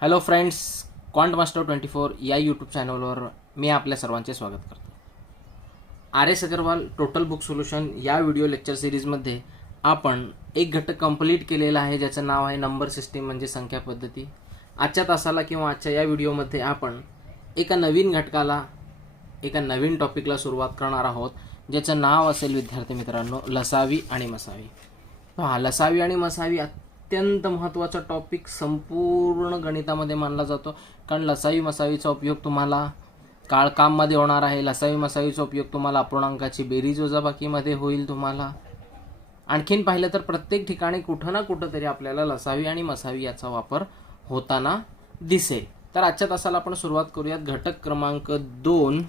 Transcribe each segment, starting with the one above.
Hello friends, quant master 24 या YouTube चॅनलवर मी आपल्या सर्वांचे स्वागत करतो. R S Agarwal total book solution या व्हिडिओ लेक्चर सिरीजमध्ये आपण एक घटक कंप्लीट केलेला आहे ज्याचं नाव आहे नंबर सिस्टीम म्हणजे संख्या पद्धती. आजच्या तासाला किंवा आजच्या या व्हिडिओमध्ये आपण एका नवीन घटकाला एका नवीन टॉपिकला सुरुवात करणार आहोत ज्याचं नाव असेल विद्यार्थी मित्रांनो लसावी आणि मसावी. पहा, लसावी आणि मसावी अत्यंत महत्त्वाचा टॉपिक संपूर्ण गणितामध्ये मानला जातो, कारण लसावी मसावीचा उपयोग तुम्हाला काममध्ये होणार आहे. लसावी मसावीचा उपयोग तुम्हाला अपूर्णांकाची बेरीज वजाबाकीमध्ये होईल. तुम्हाला आणखीन पाहिलं तर प्रत्येक ठिकाणी कुठं ना कुठं तरी आपल्याला लसावी आणि मसावी याचा वापर होताना दिसेल. तर आजच्या तासाला आपण सुरुवात करूयात. घटक क्रमांक 2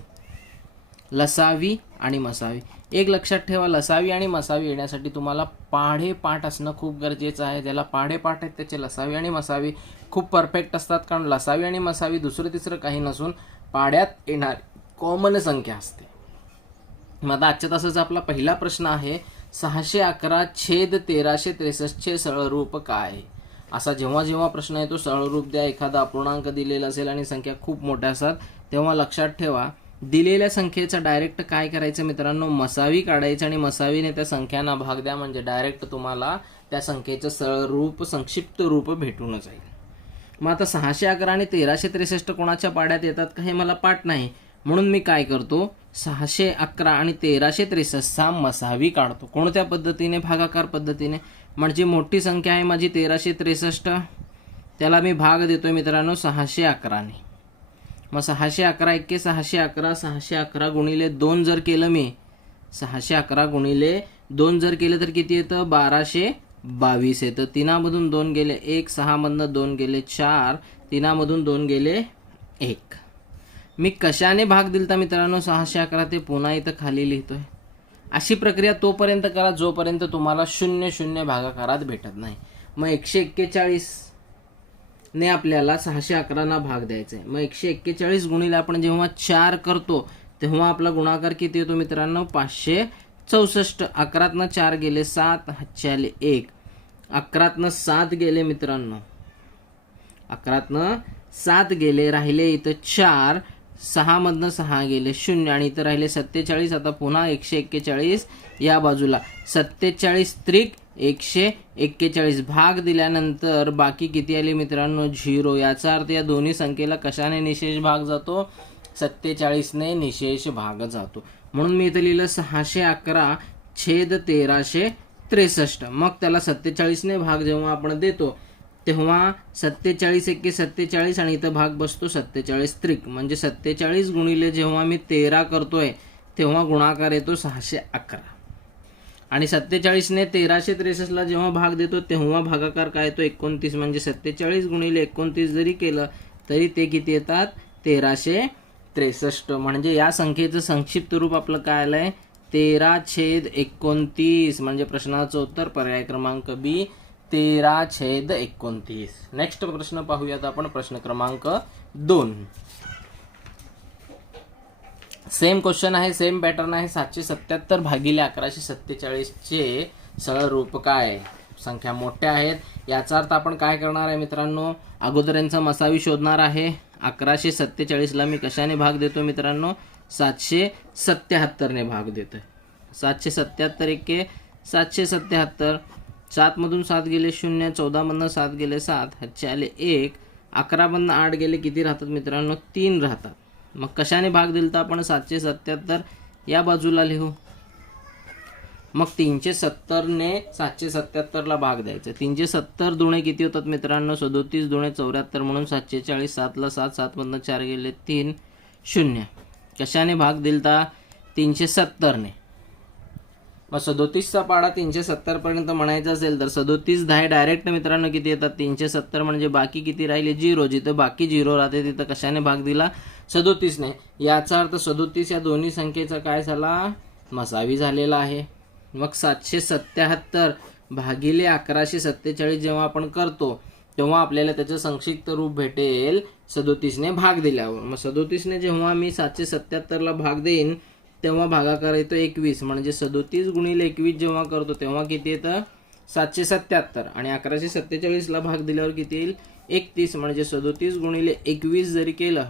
लसावी आणि मसावी. एक लक्षात ठेवा, लसावी आणि मसावी येण्यासाठी तुम्हाला पाढे पाठ असणं खूप गरजेचं आहे. ज्याला पाढे पाठ आहेत त्याचे लसावी आणि मसावी खूप परफेक्ट असतात, कारण लसावी आणि मसावी दुसरं तिसरं काही नसून पाड्यात येणार कॉमन संख्या असते. मग आता आजच्या तासाचा आपला पहिला प्रश्न आहे 611 छेद 1363 चे सरळ रूप काय आहे. असा जेव्हा जेव्हा प्रश्न येतो सरळ रूप द्या, एखादा अपूर्णांक दिलेला असेल आणि संख्या खूप मोठ्या असतात, तेव्हा लक्षात ठेवा दिलेल्या संख्येचा डायरेक्ट काय करायचं मित्रांनो, मसावी काढायचं आणि मसावीने त्या संख्यांना भाग द्या, म्हणजे डायरेक्ट तुम्हाला त्या संख्येचं सरळ रूप संक्षिप्त रूप भेटून जाईल. मग आता 611 आणि 1363 कोणाच्या पाड्यात येतात का हे मला पाठ नाही, म्हणून मी काय करतो 611 आणि 1363 मसावी काढतो. कोणत्या पद्धतीने? भागाकार पद्धतीने. म्हणजे मोठी संख्या आहे माझी 1363, त्याला मी भाग देतोय मित्रांनो 611 ने. मग 611 एक्के 611, 611 गुणिले 2 जर केलं मी 611 गुणिले 2 जर केलं तर किती येतं 1222 येतं. तिनामधून 2 गेले 1, 6 मधनं 2 गेले 4, तिनामधून 2 गेले 1. मी कशाने भाग दिलता मित्रांनो 611 ते पुन्हा इथं खाली लिहितोय. अशी प्रक्रिया तोपर्यंत करा जोपर्यंत तुम्हाला 0 भागाकारात भेटत नाही. मग 141 ने आपल्याला 611 ना भाग द्यायचा आहे. मग 141 गुणिले आपण जेव्हा 4 करतो तेव्हा आपला गुणाकार किती येतो मित्रांनो 564. 11तनं 4 गेले 7, हातच्याले 1, 11तनं 7 गेले मित्रांनो, 11तनं 7 गेले, राहिले इथं 4, 6 मधनं 6 गेले 0 आणि इथं राहिले 47. आता पुन्हा 141 या बाजूला 47 त्रिक 141 भाग दिल्यानंतर बाकी किती आले मित्रांनो 0. याचा अर्थ या दोन्ही संख्येला कशाने निशेष भाग जातो 47 ने निशेष भाग जातो. म्हणून मी इथं लिहिलं 611 छेद 1363. मग त्याला 47 ने भाग जेव्हा आपण देतो तेव्हा 47 एक्के 47 आणि इथं भाग बसतो 47 त्रिक, म्हणजे 47 गुणिले जेव्हा मी 13 करतोय तेव्हा गुणाकार येतो 611 आणि 47 ने 1363 ला जेव्हा भाग देतो तेव्हा भागाकार काय येतो 29, म्हणजे 47 गुणिले 29 जरी केलं तरी ते किती येतात 1363. म्हणजे या संख्येचं संक्षिप्त रूप आपलं काय आलंय 13/29. म्हणजे प्रश्नाचं उत्तर पर्याय क्रमांक बी 13/29. नेक्स्ट प्रश्न पाहूयात आपण. प्रश्न क्रमांक 2. सेम क्वेश्चन आहे, सेम पॅटर्न आहे. 777 भागिले 1147 चे सरळ रूप काय? संख्या मोठ्या आहेत, याचा अर्थ आपण काय करणार आहे मित्रांनो, अगोदर यांचा मसावी शोधणार आहे. 1147 ला मी कशाने भाग देतो मित्रांनो 777 ने भाग देतोय. 777 एक्के 777, 7 मधून 7 गेले 0, 14 मधनं 7 गेले 7, हातच्याले 1, 11 मधनं 8 गेले किती राहतात मित्रांनो 3 राहतात. मग कशाने भाग दिलता आपण 777 या बाजूला लिहू. मग 370 ने 777 ला भाग द्यायचा. 370 दुणे किती होतात मित्रांनो 37 दुणे 74, म्हणून 740, 7 ला 7, 7 मधनं 4 गेले 3, 0. कशाने भाग दिलता 370 ने. मग 37चा पाडा 370 पर्यंत म्हणायचा असेल तर 37 10 डायरेक्ट मित्रांनो किती येतात 370, म्हणजे बाकी किती राहिले 0. जिथं बाकी 0 राहते तिथं कशाने भाग दिला 37 ने. याचा अर्थ 37 या दोन्ही संख्येचा काय झाला मसावी झालेला आहे. मग 777 भागिले 1147 जेव्हा आपण करतो तेव्हा आपल्याला त्याचं संक्षिप्त रूप भेटेल 37 ने भाग दिल्यावर. मग 37 ने जेव्हा मी 777 ला भाग देईन तेव्हा भागाकार येतो 21, म्हणजे 37 गुणिले 21 जेव्हा करतो तेव्हा किती येतं 777 आणि 1147 ला भाग दिल्यावर किती येईल 31 म्हणजे 37 गुणिले 21 जरी केलं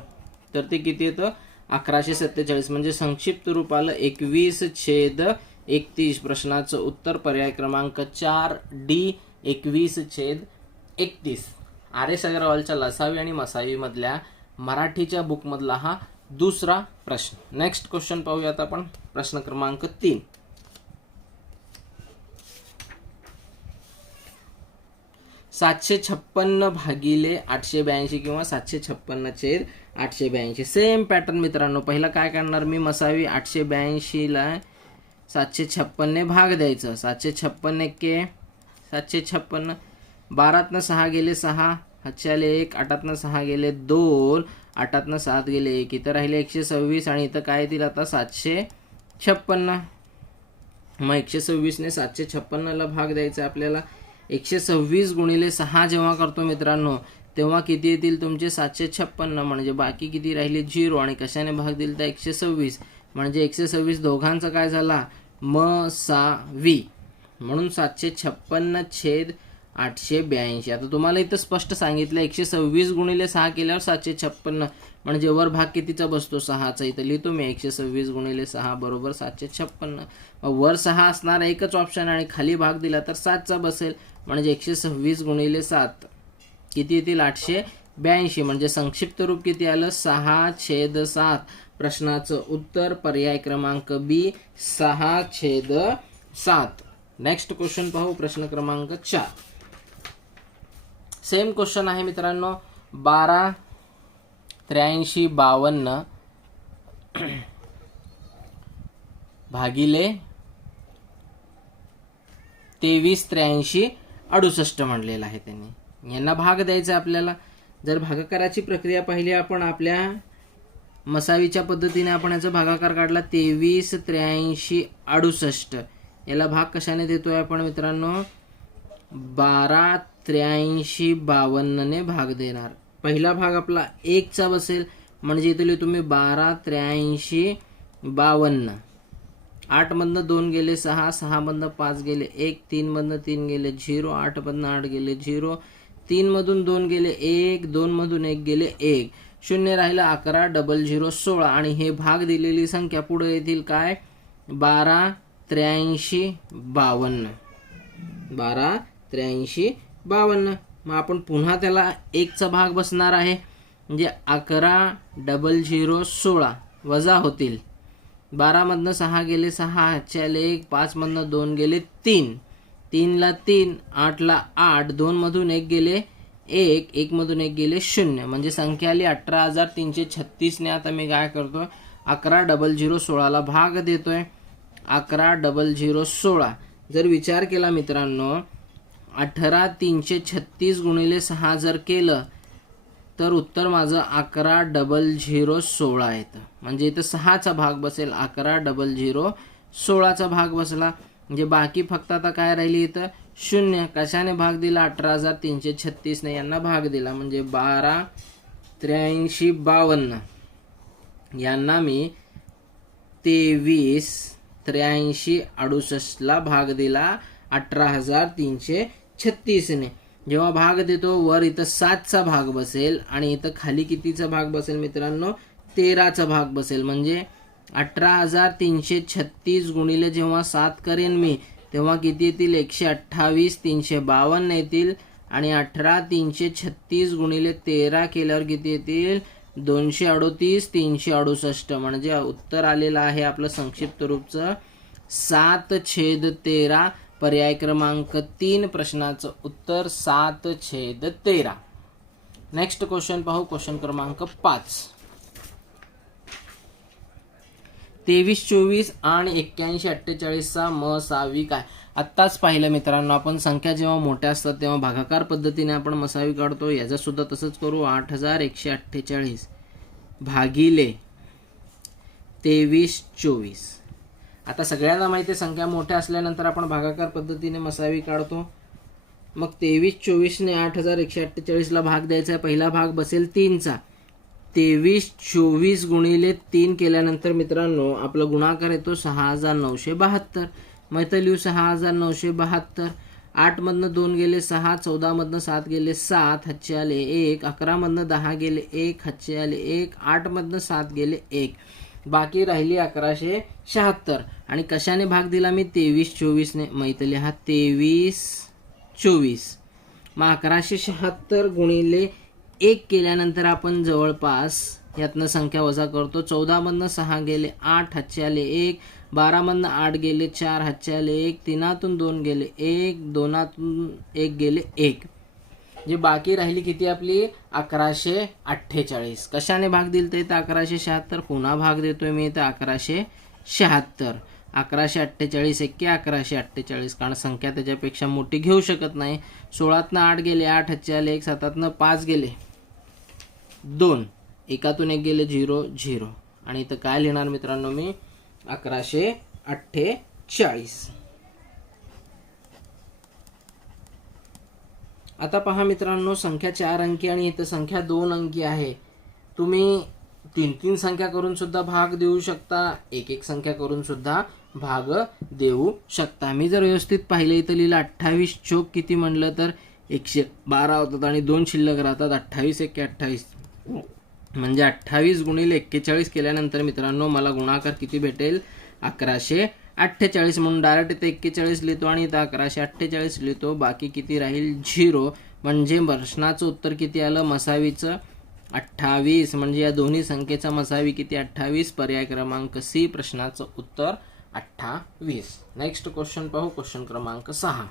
तर ते किती येतं 1147 म्हणजे संक्षिप्त रूप आलं 21/31. प्रश्नाचं उत्तर पर्याय क्रमांक 4 डी 21/31. आर एस अग्रवालच्या लसावी आणि मसावी मधल्या मराठीच्या बुकमधला हा दुसरा प्रश्न. नेक्स्ट क्वेश्चन पाहूयात आपण. प्रश्न क्रमांक 3. 756 भागिले 882 किंवा 756/882. सेम पॅटर्न मित्रांनो. पहिला काय करणार मी, मसावी 882ला 756 ने भाग द्यायचं. 756 एक्के 756, 12तनं 6 गेले 6, हातचे आले 1, 8तनं 6 गेले 2, 8तनं 7 गेले 1, इथं राहिले 126 आणि इथं काय येतील आता 756. मग 126ने 756ला भाग द्यायचा आपल्याला. 126 गुणिले 6 जेव्हा करतो मित्रांनो तेव्हा किती येतील तुमचे 756, म्हणजे बाकी किती राहिले 0 आणि कशाने भाग दिला तर 126 म्हणजे 126 दोघांचा काय झाला मसावी, म्हणून 756/882. आता तुम्हाला इथं स्पष्ट सांगितलं 126 गुणिले 6 केल्यावर 756 म्हणजे वर भाग कितीचा बसतो 6चा. इथं लिहितो मी 126 गुणिले 6 बरोबर 756. वर 6 असणार एकच ऑप्शन आणि खाली भाग दिला तर 7चा बसेल म्हणजे 126 गुणिले 7 किती येतील 882 म्हणजे संक्षिप्त रूप किती आलं 6/7. प्रश्नाचं उत्तर पर्याय क्रमांक बी 6/7. नेक्स्ट क्वेश्चन पाहू. प्रश्न क्रमांक 4. सेम क्वेश्चन आहे मित्रांनो. 12/83/52 भागिले 23/83/68 म्हणलेलं आहे त्यांनी. यांना भाग द्यायचा आपल्याला. जर भागाकाराची प्रक्रिया पाहिली आपण आपल्या मसावीच्या पद्धतीने आपण याचा भागाकार काढला 23/83/68. याला भाग कशाने देतोय आपण मित्रांनो 12/83/52 ने भाग देणार. पहिला भाग आपला 1चा बसेल म्हणजे इथे तुम्ही 12/83/52. 8 मधनं 2 गेले 6, 6 मधनं 5 गेले 1, 3 मधनं 3 गेले 0, 8 मधनं 8 गेले 0, 3 मधून 2 गेले 1, 2 मधून 1 गेले 1, 0 राहिला 11, 00 16 आणि हे भाग दिलेली संख्या पुढे येतील काय 12/83/52. 12/83/52. मग आपण पुन्हा त्याला 1चा भाग बसणार आहे म्हणजे 11, 00 16 वजा होतील. 12 मधनं 6 गेले 6, हातचे आले 1, 5 मधनं 2 गेले 3, 3ला 3, 8ला 8, 2 मधून 1 गेले 1, 1 मधून 1 गेले 0 म्हणजे संख्या आली 18,336 ने. आता मी काय करतोय 11, 00 16ला भाग देतोय. 11, 00 16 जर विचार केला मित्रांनो 18,336 गुणिले 6 जर केलं तर उत्तर माझं 11, 00 16 येतं. म्हणजे इथं 6चा भाग बसेल 11, 00 16चा भाग बसला म्हणजे बाकी फक्त आता काय राहिली इथं 0. कशाने भाग दिला 18,336 ने यांना भाग दिला म्हणजे 12/83/52 यांना मी 23/83/68 ला भाग दिला 18,336 ने. जेव्हा भाग देतो वर इथं 7चा भाग बसेल आणि इथं खाली कितीचा भाग बसेल मित्रांनो 13चा भाग बसेल म्हणजे 18,336 गुणिले जेव्हा 7 करेन मी तेव्हा किती येतील 128,352 येतील आणि 18,336 गुणिले 13 केल्यावर किती येतील 238,368 म्हणजे उत्तर आलेलं आहे आपलं संक्षिप्त रूपचं 7/13. पर्याय क्रमांक 3 प्रश्नाचं उत्तर 7/13. नेक्स्ट क्वेश्चन पाहू. क्वेश्चन क्रमांक 5. 23, 24 आणि 81, 48 मसावी काय. आत्ताच पाहिलं मित्रांनो आपण संख्या जेव्हा मोठ्या असतात तेव्हा भागाकार पद्धतीने आपण मसावी काढतो. याचा सुद्धा तसंच करू. 8,148 भागिले 23, 24. आता सगळ्यांना माहिती आहे संख्या मोठ्या असल्यानंतर आपण भागाकार पद्धतीने मसावी काढतो. मग 23, 24 ने 8,148 ला भाग द्यायचा. पहिला भाग बसेल 3चा. 23, 24 गुणिले 3 केल्यानंतर मित्रांनो आपला गुणाकार येतो 6,972. मग इथं लिहू 6,972. 8मधनं 2 गेले 6, 14मधनं 7 गेले 7, हातचे आले 1, 11मधनं 10 गेले 1, हातचे आले 1, 8मधनं 7 गेले 1, बाकी राहिली 1176. आणि कशाने भाग दिला मी? 23 24ने. मग इथं लिहा 23 24. मग 1176 गुणिले 1 केल्यानंतर आपण जवळपास यातनं संख्या वजा करतो. 14मधनं 6 गेले 8, हातचे आले 1, 12मधनं 8 गेले 4, हातचे आले 1, 3तून 2 गेले 1, 2तून 1 गेले 1. जी बाकी राहिली किती आपली? 1148. कशाने भाग दिल ते? 1176. पुन्हा भाग देतोय मी इथं 1176. 1148 एक्के 1148, कारण संख्या त्याच्यापेक्षा मोठी घेऊ शकत नाही. 16तनं 8 गेले 8, हातचे आले 1, 7तनं 5 गेले 2, 1तून 1 गेले 0 0. आणि इथं काय लिहिणार मित्रांनो मी? 1148. आता पहा मित्रांनो, संख्या 4 अंकी आणि इथं संख्या 2 अंकी आहे. तुम्ही 3 संख्या करून सुद्धा भाग देऊ शकता, 1 संख्या करून सुद्धा भाग देऊ शकता. मी जर व्यवस्थित पाहिलं इथं लिहिलं 28 चोक किती म्हणलं तर 112 होतात आणि 2 शिल्लक राहतात. 28 एक्के 28 म्हणजे 28 गुणिले 41 केल्यानंतर मित्रांनो मला गुणाकार किती भेटेल? 1148. म्हणून डायरेक्ट इथं 41 लिहितो आणि इथं 1148 लिहितो. बाकी किती राहील? 0. म्हणजे प्रश्नाचं उत्तर किती आलं? मसावीचं 28. म्हणजे या दोन्ही संख्येचा मसावी किती? 28. पर्याय क्रमांक सी प्रश्नाचं उत्तर 28. नेक्स्ट क्वेश्चन पाहू. क्वेश्चन क्रमांक 6.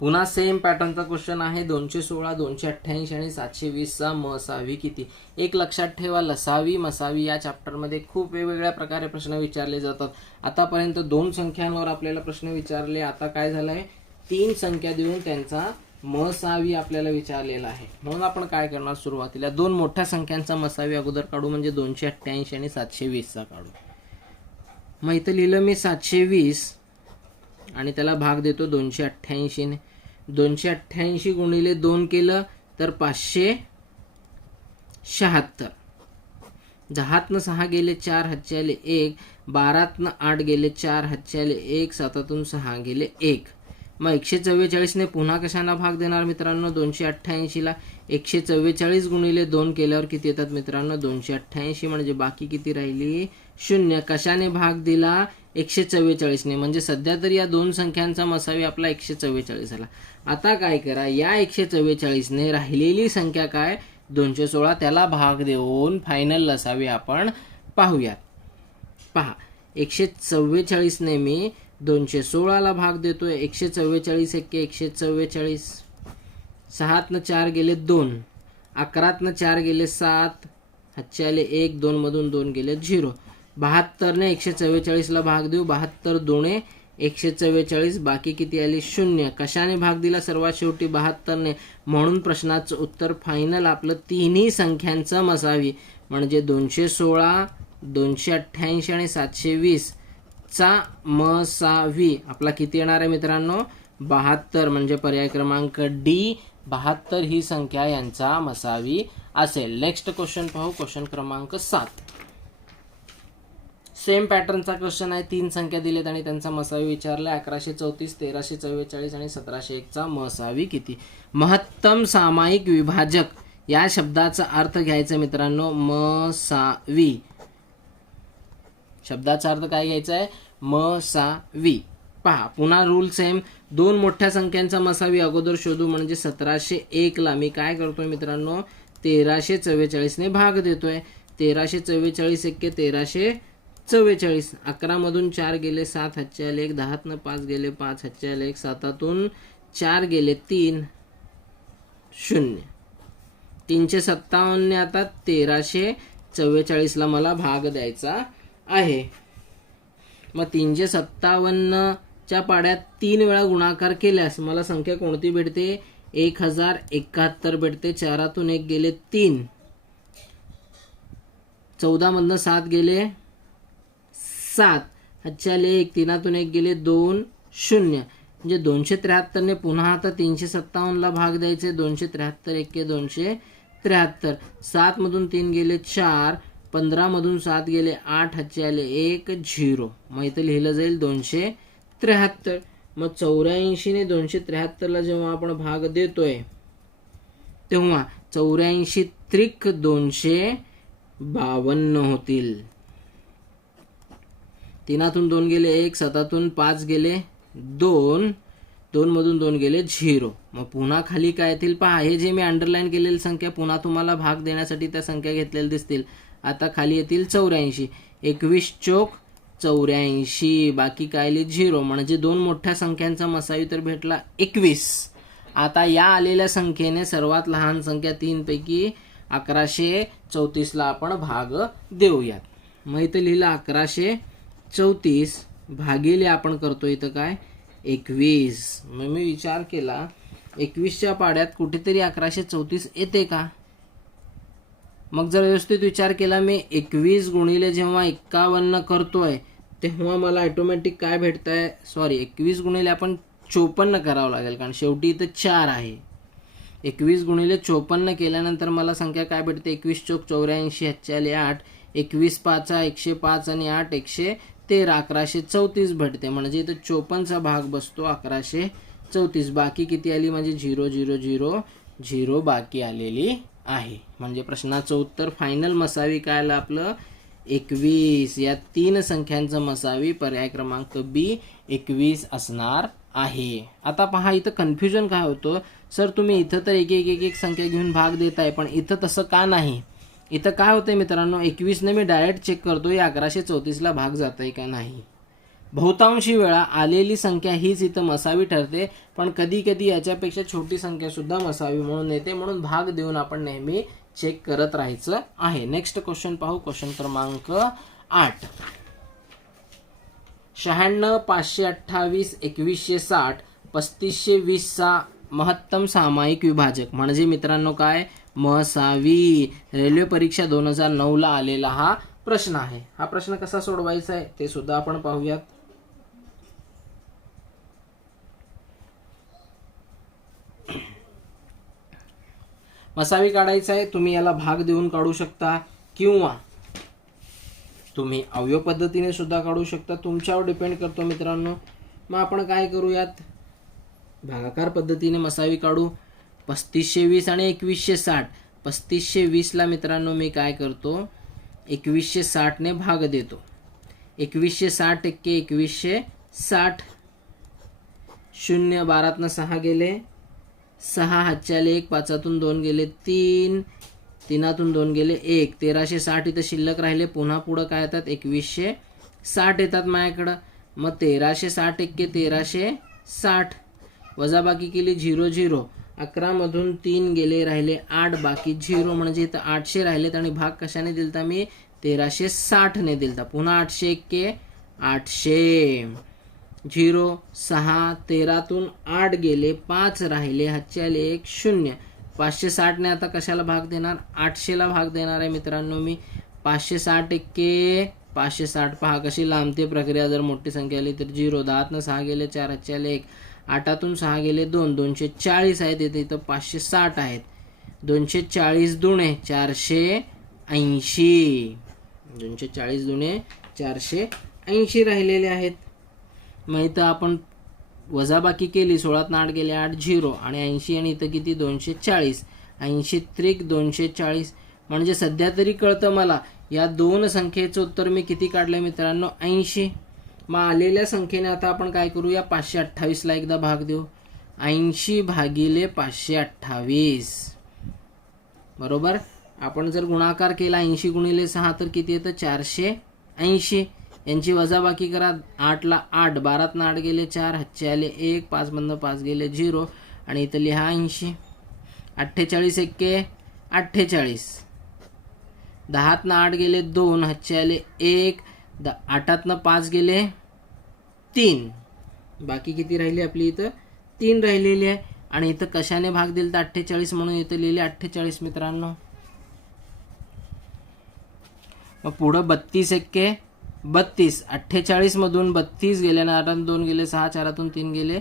पुन्हा सेम पॅटर्नचा क्वेश्चन आहे. 216, 288 आणि 720चा मसावी किती? एक लक्षात ठेवा, लसावी मसावी या चॅप्टरमध्ये खूप वेगवेगळ्या प्रकारे प्रश्न विचारले जातात. आतापर्यंत 2 संख्यांवर आपल्याला प्रश्न विचारले. आता काय झालंय? 3 संख्या देऊन त्यांचा मसावी आपल्याला विचारलेला आहे. म्हणून आपण काय करणार? सुरुवातीला 2 मोठ्या संख्यांचा मसावी अगोदर काढू, म्हणजे 288 आणि 720चा काढू. मग इथं लिहिलं मी 720 आणि त्याला भाग देतो 288 ने. 288 गुणिले 2 केलं तर 576. 10तनं 6 गेले 4, हातचे आले 1, 12तनं 8 गेले 4, हातचे आले 1, 7तून 6 गेले 1. मग 144 ने पुन्हा कशाला भाग देणार मित्रांनो? 288ला. 144 गुणिले 2 केल्यावर किती येतात मित्रांनो? 288. म्हणजे बाकी किती राहिली? 0. कशाने भाग दिला? 144 ने. म्हणजे सध्या तरी या 2 संख्यांचा मसावी आपला 144 झाला. आता काय करा? या 144 ने राहिलेली संख्या काय? 216, त्याला भाग देऊन फायनल लसावी आपण पाहूयात. पहा, 144 ने मी 216ला भाग देतोय. 144 एक्के 144. 6तनं 4 गेले 2, 11तनं 4 गेले 7, हातचे आले 1, 2 मधून 2 गेले 0. 72 ने 144ला भाग देऊ. 72 2 144, बाकी किती आली? 0. कशाने भाग दिला सर्वात शेवटी? 72 ने. म्हणून प्रश्नाचं उत्तर फायनल आपलं तिन्ही संख्यांचं मसावी म्हणजे 216, 288 आणि 720 चा मसावी आपला किती येणार आहे मित्रांनो? 72. म्हणजे पर्याय क्रमांक डी 72 ही संख्या यांचा मसावी असेल. नेक्स्ट क्वेश्चन पाहू. क्वेश्चन क्रमांक 7. सेम पॅटर्नचा क्वेश्चन आहे. 3 संख्या दिलेत आणि त्यांचा मसावी विचारलाय. 1134, 1344 आणि 1701चा मसावी किती? महत्तम सामायिक विभाजक या शब्दाचा अर्थ घ्यायचा मित्रांनो, मसावी. शब्दाचा अर्थ काय घ्यायचा आहे? मसावी. पहा, पुन्हा रूल सेम. 2 मोठ्या संख्यांचा मसावी अगोदर शोधू. म्हणजे 1701ला मी काय करतोय मित्रांनो? 1344 ने भाग देतोय. 1344 एक्के 1344. 11 मधून 4 गेले 7, हातचे आले 1, 10तनं 5 गेले 5, हातचे आले 1, 7तून 4 गेले 3, 0. 357 ने आता 1344ला मला भाग द्यायचा आहे. मग 357च्या पाड्यात 3 वेळा गुणाकार केल्यास मला संख्या कोणती भेटते? 1071 भेटते. 4तून 1 गेले 3, 14 मधनं 7 गेले 7, हातचे आले 1, 3तून 1 गेले 2, 0. म्हणजे 273 ने पुन्हा आता 357ला भाग द्यायचे. 273 एक्के 273. 7 मधून 3 गेले 4, 15 मधून 7 गेले 8, हातचे आले 1, 0. मग इथं लिहिलं जाईल 273. मग 84 ने 273ला जेव्हा आपण भाग देतोय तेव्हा 84 त्रिक 252 होतील. 3तून 2 गेले 1, 7तून 5 गेले 2, 2 मधून 2 गेले 0. मग पुन्हा खाली काय येतील पहा. हे जे मी अंडरलाईन केलेली संख्या पुन्हा तुम्हाला भाग देण्यासाठी त्या संख्या घेतलेल्या दिसतील. आता खाली येतील 84. 21 चोक 84. बाकी काय लिहिलं 0. म्हणजे दोन मोठ्या संख्यांचा मसावी तर भेटला 21. आता या आलेल्या संख्येने सर्वात लहान संख्या 3 पैकी 1134ला आपण भाग देऊयात. मग इथं लिहिलं 1134 भागिले आपण करतो इथं काय 21. मग मी विचार केला 21च्या पाड्यात कुठेतरी 1134 येते का. मग जर व्यवस्थित विचार केला मी 21 गुणिले जेव्हा 51 करतोय तेव्हा मला ऑटोमॅटिक काय भेटतंय, सॉरी 21 गुणिले आपण 54 करावं लागेल कारण शेवटी इथं 4 आहे. 21 गुणिले 54 केल्यानंतर मला संख्या काय भेटते 21 चोक 84, हातचे आले 8, 21 5 105 आणि 8 113, 1134 भेटते. म्हणजे इथं 54चा भाग बसतो 1134. बाकी किती आली म्हणजे 0 0 0 0 बाकी आलेली आहे. म्हणजे प्रश्नाचं उत्तर फायनल मसावी काय आलं आपलं 21. या 3 संख्यांचं मसावी पर्याय क्रमांक बी 21 असणार आहे. आता पहा इथं कन्फ्युजन काय होतं, सर तुम्ही इथं तर एक संख्या घेऊन भाग देताय पण इथं तसं का नाही. इथं काय होतंय मित्रांनो 21ने मी डायरेक्ट चेक करतोय 1134ला भाग जातोय का नाही. बहुतांशी वेळा आलेली संख्या हीच इथं मसावी ठरते पण कधी कधी याच्यापेक्षा छोटी संख्या सुद्धा मसावी म्हणून येते. म्हणून भाग देऊन आपण नेहमी चेक करत राहायचं आहे. नेक्स्ट क्वेश्चन पाहू. क्वेश्चन क्रमांक 8. 96 528 2160 3520 चा महत्तम सामायिक विभाजक म्हणजे मित्रांनो काय मसावी. रेल्वे परीक्षा 2009ला आलेला हा प्रश्न आहे. हा प्रश्न कसा सोडवायचा आहे ते सुद्धा आपण पाहूयात. मसावी काढायचा आहे. तुम्ही याला भाग देऊन काढू शकता किंवा तुम्ही अवयव पद्धतीने सुद्धा काढू शकता. तुमच्यावर डिपेंड करतो मित्रांनो. मग आपण काय करूयात भागाकार पद्धतीने मसावी काढू. 3520 आणि 2160. 3520ला मित्रांनो मी काय करतो 2160 ने भाग देतो. 2160 एक्के 2160. 0 12तनं 6 गेले 6, हातचे आले 1, 5तून 2 गेले 3, 3तून 2 गेले 1, 1360 इथं शिल्लक राहिले. पुन्हा पुढं काय येतात 2160 येतात माझ्याकडं. मग 1360 एक्के 1360 वजाबाकी केली 0 0. 11 मधून 3 गेले राहिले 8, बाकी 0 म्हणजे इथं 800 राहिलेत आणि भाग कशाने दिलता मी 1360 ने दिलता. पुन्हा 800 एक्के 800 0 6, 13तून 8 गेले 5 राहिले, हातचे आले 1 0. 560 ने आता कशाला भाग देणार 800ला भाग देणार आहे मित्रांनो मी. 560 एक्के 560 पहा कशी लांबते प्रक्रिया. जर मोठी संख्या आली तर 0. 10तनं 6 गेले 4, हातचे आले 1, 8तून 6 गेले 2, 240 आहेत इथं 560 आहेत. 240 दुणे 480. 240 दुणे 480 राहिलेले आहेत. मग इथं आपण वजाबाकी केली 16तनं 8 गेले 8 0 आणि 80 आणि इथं किती 240. 80 त्रिक 240 म्हणजे सध्या तरी कळतं मला या दोन संख्येचं उत्तर मी किती काढलं मित्रांनो 80. मग आलेल्या संख्येने आता आपण काय करूया 528ला एकदा भाग देऊ. 80 भागिले 528 बरोबर. आपण जर गुणाकार केला 80 गुणिले 6 तर किती येतं 480. यांची वजाबाकी करा 8ला 8, 12तनं 8 गेले 4, हातचे आले 1, 5 मधनं 5 गेले 0 आणि इथं लिहा 80. 48 एक्के 48. 10तनं 8 गेले 2, हातचे आले 1, 8तनं 5 गेले 3, बाकी किती राहिली आपली इथं 3 राहिलेली आहे. आणि इथं कशाने भाग दिला तर 48 म्हणून इथं लिहिले 48 मित्रांनो. मग पुढं 32 एक्के 32. 48 मधून 32 गेले ना 8तून 2 गेले 6, 4तून 3 गेले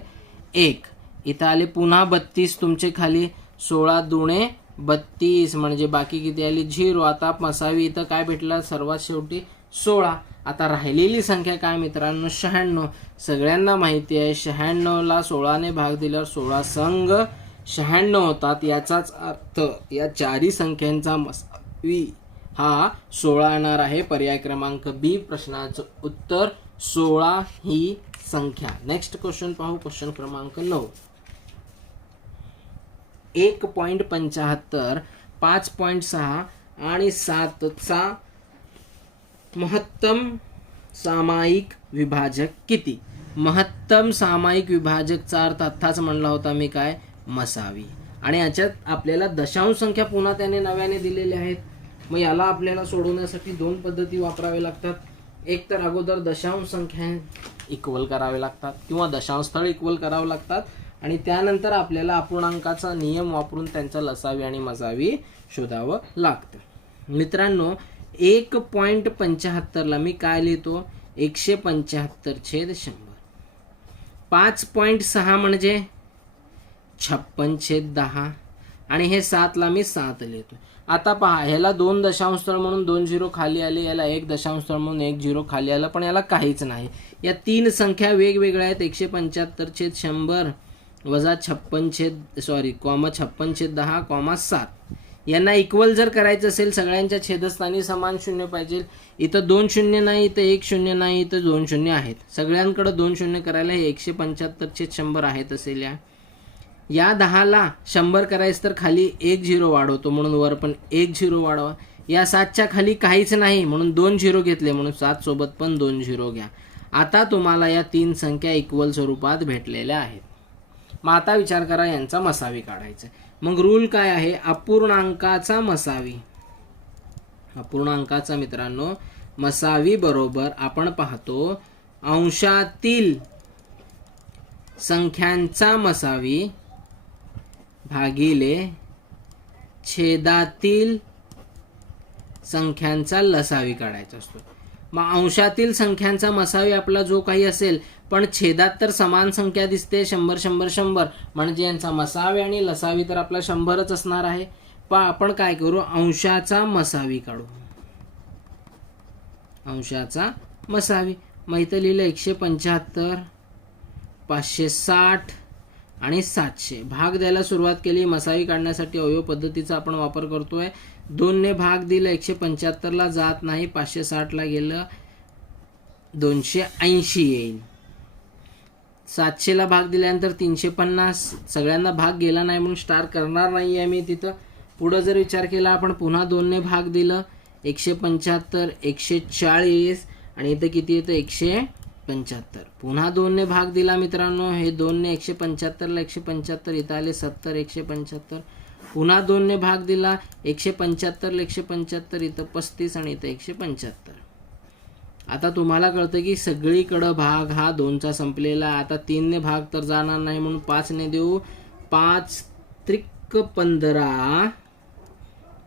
1. इथं आले पुन्हा 32 तुमचे खाली 16 दुणे 32 म्हणजे बाकी किती आली 0. आता मसावी इथं काय भेटलं सर्वात शेवटी 16. आता राहिलेली संख्या काय मित्रांनो 96. सगळ्यांना माहिती आहे 96ला 16ने भाग दिल्यावर 16 संघ 96 होतात. याचाच अर्थ या चारही संख्यांचा मसावी हा 16 येणार आहे. पर्याय क्रमांक बी. प्रश्नाचं उत्तर 16 ही संख्या. नेक्स्ट क्वेश्चन पाहू. क्वेश्चन क्रमांक 9. 1.75, 5.6 आणि 7चा महत्तम सामायिक विभाजक किती? महत्तम सामायिक विभाजकचा अर्थ आत्ताच म्हणला होता मी काय मसावी. आणि याच्यात आपल्याला दशांश संख्या पुन्हा त्याने नव्याने दिलेल्या आहेत. मग याला आपल्याला सोडवण्यासाठी दोन पद्धती वापरावे लागतात. एक तर अगोदर दशांश संख्या इक्वल करावे लागतात किंवा दशांश स्थळ इक्वल करावं लागतात आणि त्यानंतर आपल्याला अपूर्णांकाचा नियम वापरून त्यांचा लसावी आणि मसावी शोधावं लागतं. मित्रांनो 1.75ला मी काय लिहितो 175/100. 5.6 म्हणजे 56/10 आणि हे 7ला मी 7 लिहितो. आता पहा ह्याला 2 दशांश स्थळ म्हणून 2 झिरो खाली आले, याला 1 दशांश स्थळ म्हणून 1 झिरो खाली आलं, पण याला काहीच नाही. या तीन संख्या वेगवेगळ्या आहेत. 175/100 वजा 56/10, 7. यांना इक्वल जर करायचं असेल सगळ्यांच्या छेदस्थानी समान शून्य पाहिजे. इथं 2 शून्य नाही, इथं 1 शून्य नाही, इथं 2 शून्य आहेत. सगळ्यांकडे 2 शून्य करायला हे 175/100 आहेत असेल. या 10ला 100 करायचं तर खाली 1 झिरो वाढवतो म्हणून वर पण 1 झिरो वाढवा. या 7च्या खाली काहीच नाही म्हणून 2 झिरो घेतले म्हणून 7 सोबत पण 2 झिरो घ्या. आता तुम्हाला या तीन संख्या इक्वल स्वरूपात भेटलेल्या आहेत. मग आता विचार करा यांचा मसावी काढायचा. मग रूल काय आहे? अपूर्णांकाचा मसावी. अपूर्णांकाचा मित्रांनो मसावी बरोबर आपण पाहतो अंशातील संख्यांचा मसावी भागिले छेदातील संख्यांचा लसावी काढायचा असतो. मग अंशातील संख्यांचा मसावी आपला जो काही असेल, पण छेदात तर समान संख्या दिसते 100 100 100 म्हणजे यांचा मसावी आणि लसावी तर आपला 100च असणार आहे. पण आपण काय करू अंशाचा मसावी काढू. अंशाचा मसावी मग इथं लिहिलं 175 560 आणि 700. भाग द्यायला सुरुवात केली. मसावी काढण्यासाठी अवयव पद्धतीचा आपण वापर करतोय. 2 ने भाग दिला 175ला जात नाही, 560ला गेलं 280 येईल. 700ला भाग दिल्यानंतर 350. सगळ्यांना भाग गेला नाही म्हणून स्टार करणार नाही आहे मी तिथं. पुढं जर विचार केला आपण पुन्हा 2 ने भाग दिलं 175 140 आणि इथं किती येतं 175. पुन्हा 2 ने भाग दिला मित्रांनो. हे 2 ने 175ला 175 इथं आले 70 175. पुन्हा 2 ने भाग दिला 175ला 175 इथं 35 आणि इथं 175. आता तुम्हाला कळतं की सगळीकडं भाग हा 2चा संपलेला. आता 3 ने भाग तर जाणार नाही म्हणून 5 ने देऊ. 5 त्रिक 15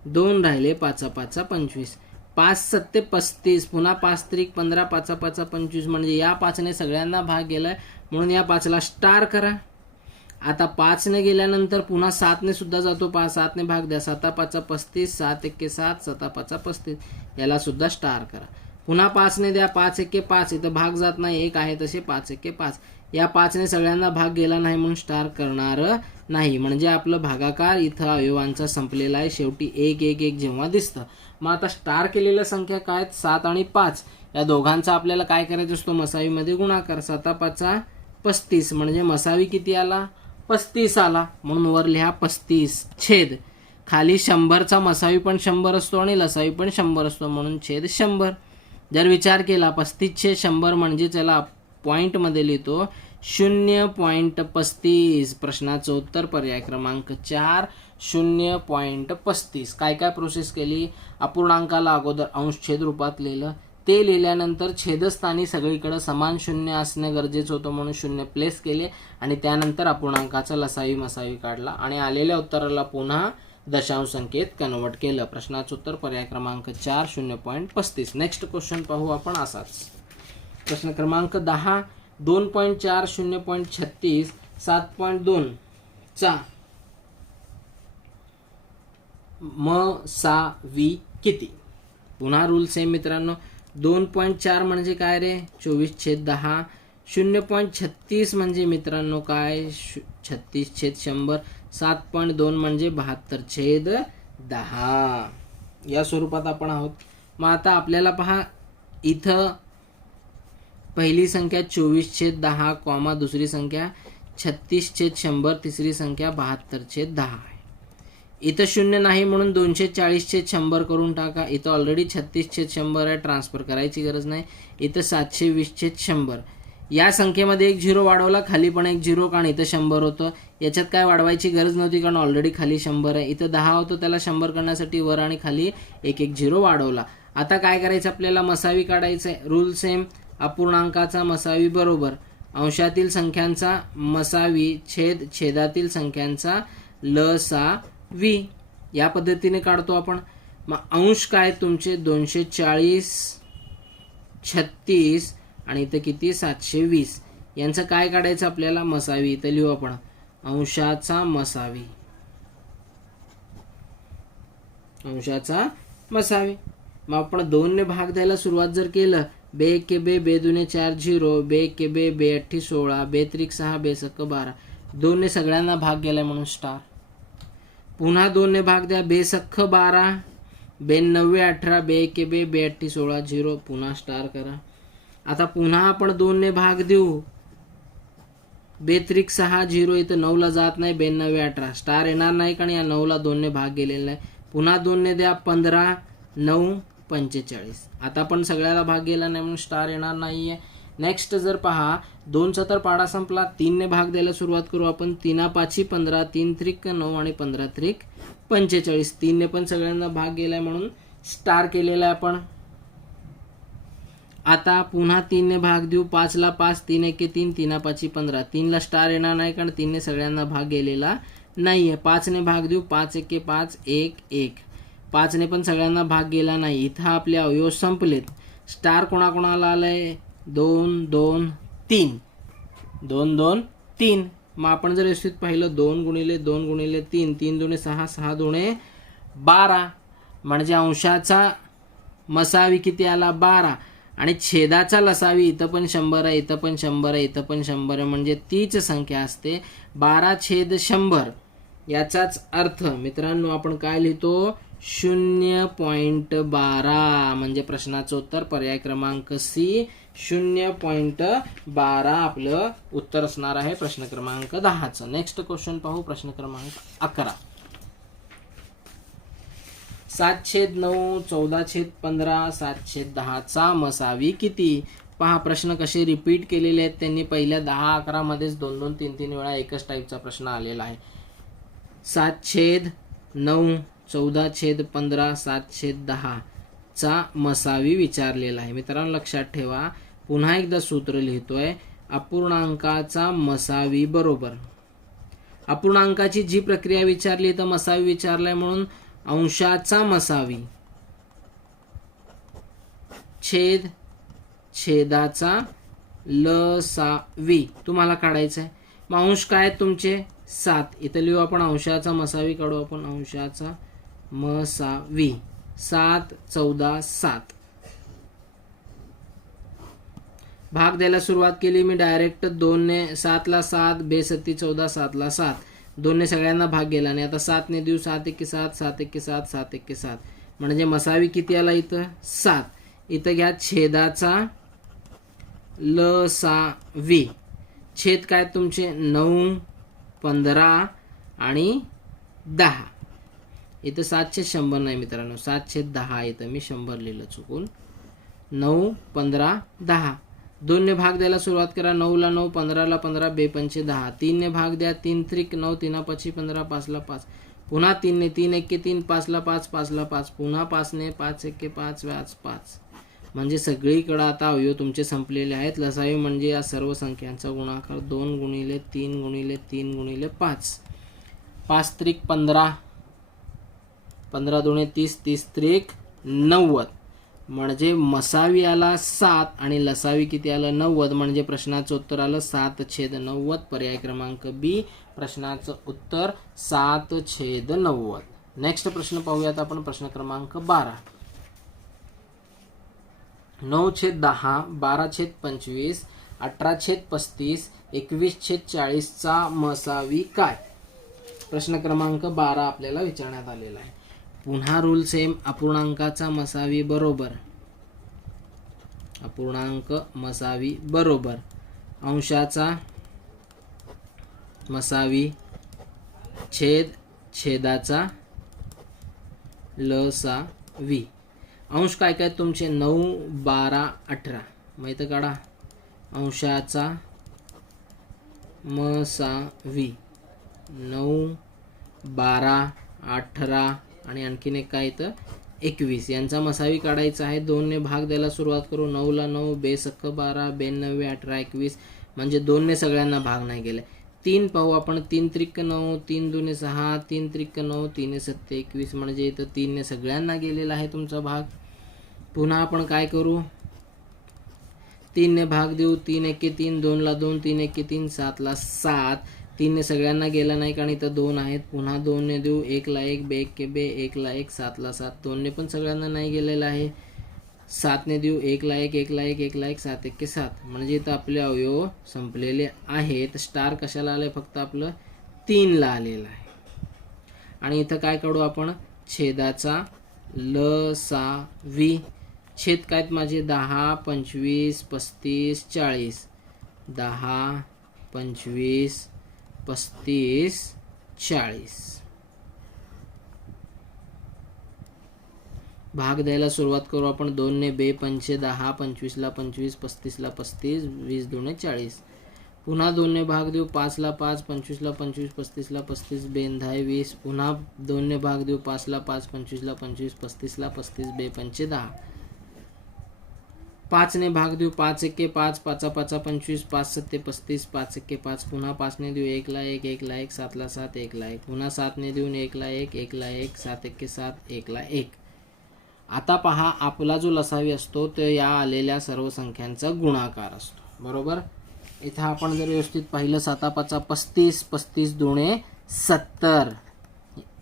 2 राहिले 5 5 25. 5 7 35 पुन्हा 5 त्रिक 15 5 5 25 म्हणजे या 5 ने सगळ्यांना भाग गेलाय म्हणून या 5ला स्टार करा. आता 5 ने गेल्यानंतर पुन्हा 7 ने सुद्धा जातो. 7 ने भाग द्या 7 5 35 7 1 7 7 5 35 याला सुद्धा स्टार करा. पुन्हा 5 ने द्या 5 1 5 इथं भाग जात नाही 1 आहे तसे 5 1 5. या 5 ने सगळ्यांना भाग गेला नाही म्हणून स्टार करणार नाही. म्हणजे आपलं भागाकार इथं अवयवांचा संपलेला आहे. शेवटी 1 1 1 जेव्हा दिसतं. मग आता स्टार केलेल्या संख्या काय आहेत 7 आणि 5. या दोघांचा आपल्याला काय करायचं असतो मसावीमध्ये गुणाकार. 7 5 35 म्हणजे मसावी किती आला 35 आला म्हणून वर लिहा 35 छेद खाली 100चा मसावी पण 100 असतो आणि लसावी पण 100 असतो म्हणून छेद 100. जर विचार केला 35/100 म्हणजे त्याला पॉईंटमध्ये लिहितो 0.35. प्रश्नाचं उत्तर पर्याय क्रमांक 4 0.35. काय काय प्रोसेस केली? अपूर्णांकाला अगोदर अंश छेद रूपात लिहिलं. ते लिहिल्यानंतर छेदस्थानी सगळीकडे समान शून्य असणे गरजेचं होतं म्हणून 0 प्लेस केले आणि त्यानंतर अपूर्णांकाचा लसावी मसावी काढला आणि आलेल्या उत्तराला पुन्हा दशांश संख्येत कन्वर्ट केलं. प्रश्नाचं उत्तर पर्याय क्रमांक 4 0.35. नेक्स्ट क्वेश्चन पाहू आपण असाच. प्रश्न क्रमांक 10 2.4 0.36 7.2 चा मसावी किती? पुन्हा रूल सेम मित्रांनो. 2.4 म्हणजे काय रे? 24/10. 0.36 म्हणजे मित्रांनो काय? 36/100. 7.2 म्हणजे 72/10. या स्वरूपात आपण आहोत. मग आता आपल्याला पहा, इथं पहिली संख्या 24/10 कॉमा दुसरी संख्या 36/100, तिसरी संख्या 72/10 आहे. इथं 0 नाही म्हणून 240/100 करून टाका. इथं ऑलरेडी 36/100 आहे, ट्रान्सफर करायची गरज नाही. इथं 720/100. या संख्येमध्ये एक 0 वाढवला, खाली पण एक 0, कारण इथं 100 होतं. याच्यात काय वाढवायची गरज नव्हती, कारण ऑलरेडी खाली 100 आहे. इथं 10 होतं, त्याला 100 करण्यासाठी वर आणि खाली एक 0 वाढवला. आता काय करायचं आपल्याला? मसावी काढायचं आहे. Rule same. अपूर्णांकाचा मसावी बरोबर अंशातील संख्यांचा मसावी छेद छेदातील संख्यांचा लसावी. या पद्धतीने काढतो आपण. मग अंश काय तुमचे? 240, 36 आणि इथं किती? 720. यांचं काय काढायचं आपल्याला? मसावी. इथं लिहू आपण अंशाचा मसावी. अंशाचा मसावी. मग आपण 2 ने भाग द्यायला सुरुवात जर केलं, 2 एके 2, 2 दुने 4 0, 2 एके 2, 2 अठ्ठी 16, 2 त्रिक 6, 2 सक्क 12. 2 ने सगळ्यांना भाग गेलाय म्हणून स्टार. पुन्हा 2 ने भाग द्या, 2 सक्क 12, 2 9 18, 2 एके 2, 2 अठ्ठी 16 0, पुन्हा स्टार करा. आता पुन्हा आपण 2 ने भाग देऊ, 2 त्रिक 6 0, इथं 9 ला जात नाही, 2 9 18, स्टार येणार नाही, कारण या 9 ला 2 ने भाग गेलेला नाही. पुन्हा 2 ने द्या, 15 9 45. आता पण सगळ्याला भाग गेला नाही म्हणून स्टार येणार नाहीये. नेक्स्ट जर पहा, 2चा तर पाडा संपला. 3 ने भाग द्यायला सुरुवात करू आपण. 3 5 15, 3 त्रिक 9 आणि 15 त्रिक 45. 3 ने पण सगळ्यांना भाग गेलाय म्हणून स्टार केलेला आहे आपण. आता पुन्हा 3 ने भाग देऊ. 5 ला 5, 3 एके 3, 3 5 15. 3 ला स्टार येणार नाही, कारण 3 ने सगळ्यांना भाग गेलेला नाहीये. 5 ने भाग देऊ. 5 एके 5, 1 1. 5 ने पण सगळ्यांना भाग गेला नाही. इथं आपले अवयव संपलेत. स्टार कोणाकोणाला आलंय? 2 2 3. 2 2 3. मग आपण जर व्यवस्थित पाहिलं, 2 गुणिले 2 गुणिले 3, 3 दुणे 6, 6 दुणे 12. म्हणजे अंशाचा मसावी किती आला? 12. आणि छेदाचा लसावी इथं पण 100 आहे, इथं पण 100 आहे, इथं पण 100 आहे, म्हणजे तीच संख्या असते 12/100. याचाच अर्थ मित्रांनो आपण काय लिहितो? 0.12. म्हणजे प्रश्नाचं उत्तर पर्याय क्रमांक सी 0.12 आपलं उत्तर असणार आहे प्रश्न क्रमांक 10चं. नेक्स्ट क्वेश्चन पाहू, प्रश्न क्रमांक 11. 7/9, 14/15, 7/10 चा मसावी किती? पहा, प्रश्न कसे रिपीट केलेले आहेत त्यांनी. पहिल्या 10-11 मध्येच 2-2, 3-3 वेळा एकच टाईपचा प्रश्न आलेला आहे. 7/9, 14/15, 7/10 चा मसावी विचारलेला आहे. मित्रांनो लक्षात ठेवा, पुन्हा एकदा सूत्र लिहितोय. अपूर्णांकाचा मसावी बरोबर अपूर्णांकाची जी प्रक्रिया विचारली तर मसावी विचारलाय म्हणून अंशाचा मसावी छेद छेदाचा लसावी तुम्हाला काढायचं आहे. मग अंश काय तुमचे? 7. इथं लिहू आपण अंशाचा मसावी काढू आपण. अंशाचा मसावी 7 14 7. भाग द्यायला सुरुवात केली मी डायरेक्ट 2 ने. 7 ला 7, 2 7 14, 7 ला 7. 2 ने सगळ्यांना भाग गेला नाही. आता 7 ने देऊ. 7 1 7, 7 1 7, 7 1 7. म्हणजे मसावी किती आला इथं? 7. इथं घ्या छेदाचा लसावी. छेद काय तुमचे? 9 15 आणि 10. इथं 7/100 नाही मित्रांनो, 7/10 इथं मी 100 लिहिलं चुकून. 9 15 10. 2 ने भाग द्यायला सुरुवात करा. 9 ला 9, 15 ला 15, 2 पंचे 10. 3 ने भाग द्या. 3 त्रिक 9, 3 5 15, 5 ला 5. पुन्हा 3 ने. 3 1 3, 5 ला 5, 5 ला 5. पुन्हा 5 ने. 5 1 5, व्याज 5. म्हणजे सगळीकडे आता अवयव तुमचे संपलेले आहेत. लसावी म्हणजे या सर्व संख्यांचा गुणाकार 2 गुणिले 3 गुणिले 3 गुणिले 5. 5 त्रिक 15, 15 दुणे 30, 30 त्रिक 90. म्हणजे मसावी आला 7 आणि लसावी किती आलं? 90. म्हणजे प्रश्नाचं उत्तर आलं 7/90. पर्याय क्रमांक बी प्रश्नाचं उत्तर 7/90. नेक्स्ट प्रश्न पाहूयात आपण, प्रश्न क्रमांक 12. 9/10, 12/25, 18/35, 21/40 चा मसावी काय? प्रश्न क्रमांक 12 आपल्याला विचारण्यात आलेला आहे. पुन्हा रूल सेम, अपूर्णांकाचा मसावी बरोबर, अपूर्णांक मसावी बरोबर अंशाचा मसावी छेद छेदाचा लसावी. अंश काय काय तुमचे 9, 12, 18 माहित काढा. अंशाचा मसावी 9, 12, 18 आणि आणखीन एक काय तर 21 यांचा मसावी काढायचा आहे. 2 ने भाग द्यायला सुरुवात करू. 9 ला 9, 2 सख्ख 12, 92, 18, 21 म्हणजे 2 ने सगळ्यांना भाग नाही गेले. 3 पाहू आपण. 3 त्रिक 9, 3 दुने 6, 3 त्रिक 9, 3 7 21 म्हणजे इथं 3 ने सगळ्यांना गेलेला आहे तुमचा भाग. पुन्हा आपण काय करू, 3 ने भाग देऊ. 3 एके 3, 2 ला 2, 3 एके 3, 7 ला 7. 3 ने सगळ्यांना गेला नाही कारण इथं 2 आहेत. पुन्हा 2 ने देऊ. 1 ला 1, 2 एके 2, 1 ला 1, 7 ला 7. 2 ने पण सगळ्यांना नाही गेलेला आहे. 7 ने देऊ. 1 ला 1, 1 ला 1, 1 ला 1, 7 एके 7 म्हणजे इथं आपले अवयव संपलेले आहेत. स्टार कशाला आलंय, फक्त आपलं 3 ला आलेलं आहे. आणि इथं काय काढू आपण, छेदाचा लसावी. छेद काय माझे 10, 25, 35, 40. 10, 25, 35, 40. भाग द्यायला सुरुवात करू आपण. 2 ने 2 पंचे 10, 25 ला 25, 35 ला 35, 20 दुने 40. पुन्हा 2 ने भाग देऊ. 5 ला 5, 25 ला 25, 35 ला 35, 2 10, 20. पुन्हा 2 ने भाग देऊ. 5 ला 5, 25 ला 25, 35 ला 35, 2 पंचे 10. 5 ने भाग देऊ. 5 एके 5, 5 5 25, 5 7 35, 5 एके 5. पुन्हा 5 ने देऊ. 1 ला 1, 1 ला 1, 7 ला 7, 1 ला 1. पुन्हा 7 ने देऊन 1 ला 1, 1 ला 1, 7 एके 7, 1 ला 1. आता पहा, आपला जो लसावी असतो ते या आलेल्या सर्व संख्यांचा गुणाकार असतो. बरोबर. इथं आपण जर व्यवस्थित पाहिलं, 7 5 35, 35 दुणे 70.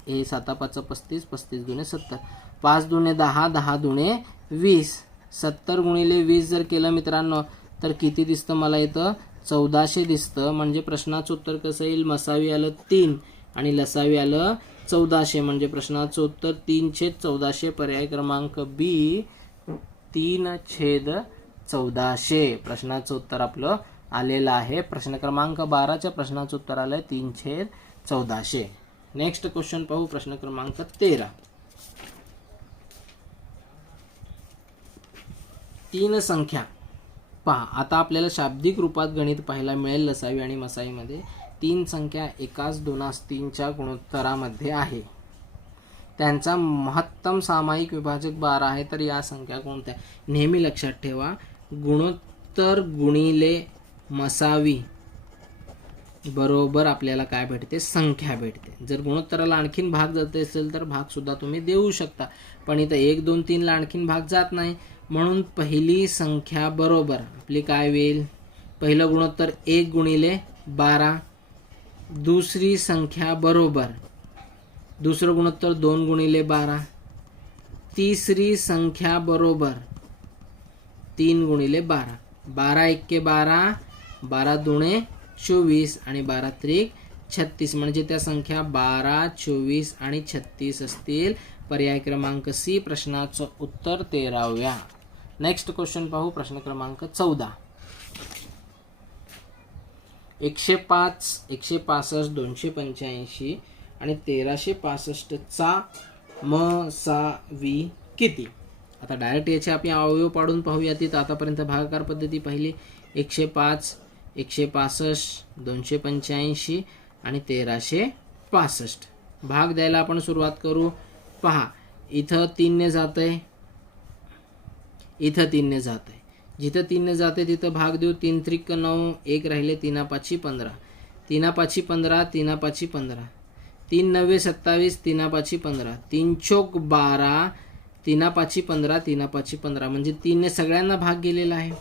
हे 7 5 35, 35 दुणे 70. 5 दुणे 10, 10 दुणे 20. 70 गुणिले 20 जर केलं मित्रांनो तर किती दिसतं मला इथं, 1400 दिसतं. म्हणजे प्रश्नाचं उत्तर कसं येईल, मसावी आलं 3 आणि लसावी आलं 1400. म्हणजे प्रश्नाचं उत्तर 3/1400. पर्याय क्रमांक बी 3/1400 प्रश्नाचं उत्तर आपलं आलेलं आहे. प्रश्न क्रमांक 12च्या प्रश्नाचं उत्तर आलंय 3/1400. नेक्स्ट क्वेश्चन पाहू, प्रश्न क्रमांक 13. 3 संख्या पहा. आता आपल्याला शाब्दिक रूपात गणित पाहायला मिळेल लसावी आणि मसावीमध्ये. 3 संख्या एकाच 2/3च्या गुणोत्तरामध्ये आहे. त्यांचा महत्तम सामायिक विभाजक 12 आहे. तर या संख्या कोणत्या? नेहमी लक्षात ठेवा, गुणोत्तर गुणिले मसावी बरोबर आपल्याला काय भेटते, संख्या भेटते. जर गुणोत्तराला आणखीन भाग जात असेल तर भाग सुद्धा तुम्ही देऊ शकता, पण इथं 1 2 3 ला आणखीन भाग जात नाही. म्हणून पहिली संख्या बरोबर आपली काय होईल, पहिलं गुणोत्तर 1 गुणिले 12. दुसरी संख्या बरोबर दुसरं गुणोत्तर 2 गुणिले 12. तिसरी संख्या बरोबर 3 गुणिले 12. 12 एके 12, 12 दुणे 24 आणि 12 त्रिक 36 म्हणजे त्या संख्या 12, 24 आणि 36 असतील. पर्याय क्रमांक सी प्रश्नाचं उत्तर 13व्या. नेक्स्ट क्वेश्चन पाहू, प्रश्न क्रमांक 14. 105, 165, 285 आणि 1365 चा मसावी किती? आता डायरेक्ट याचे आपण अवयव पाडून पाहूया. तिथं आतापर्यंत भागाकार पद्धती पाहिली. 105, 165, 285 आणि 1365. भाग द्यायला आपण सुरुवात करू. पहा, इथं 3 ने जातंय, इथं 3 ने जातंय. जिथं 3 ने जाते तिथं भाग देऊ. 3 त्रिक 9, 1 राहिले 3 5 15, 3 5 15, 3 5 15, 3 9 27, 3 5 15, 3 चौक 12, 3 5 15, 3 5 15 म्हणजे 3 ने सगळ्यांना भाग गेलेला आहे.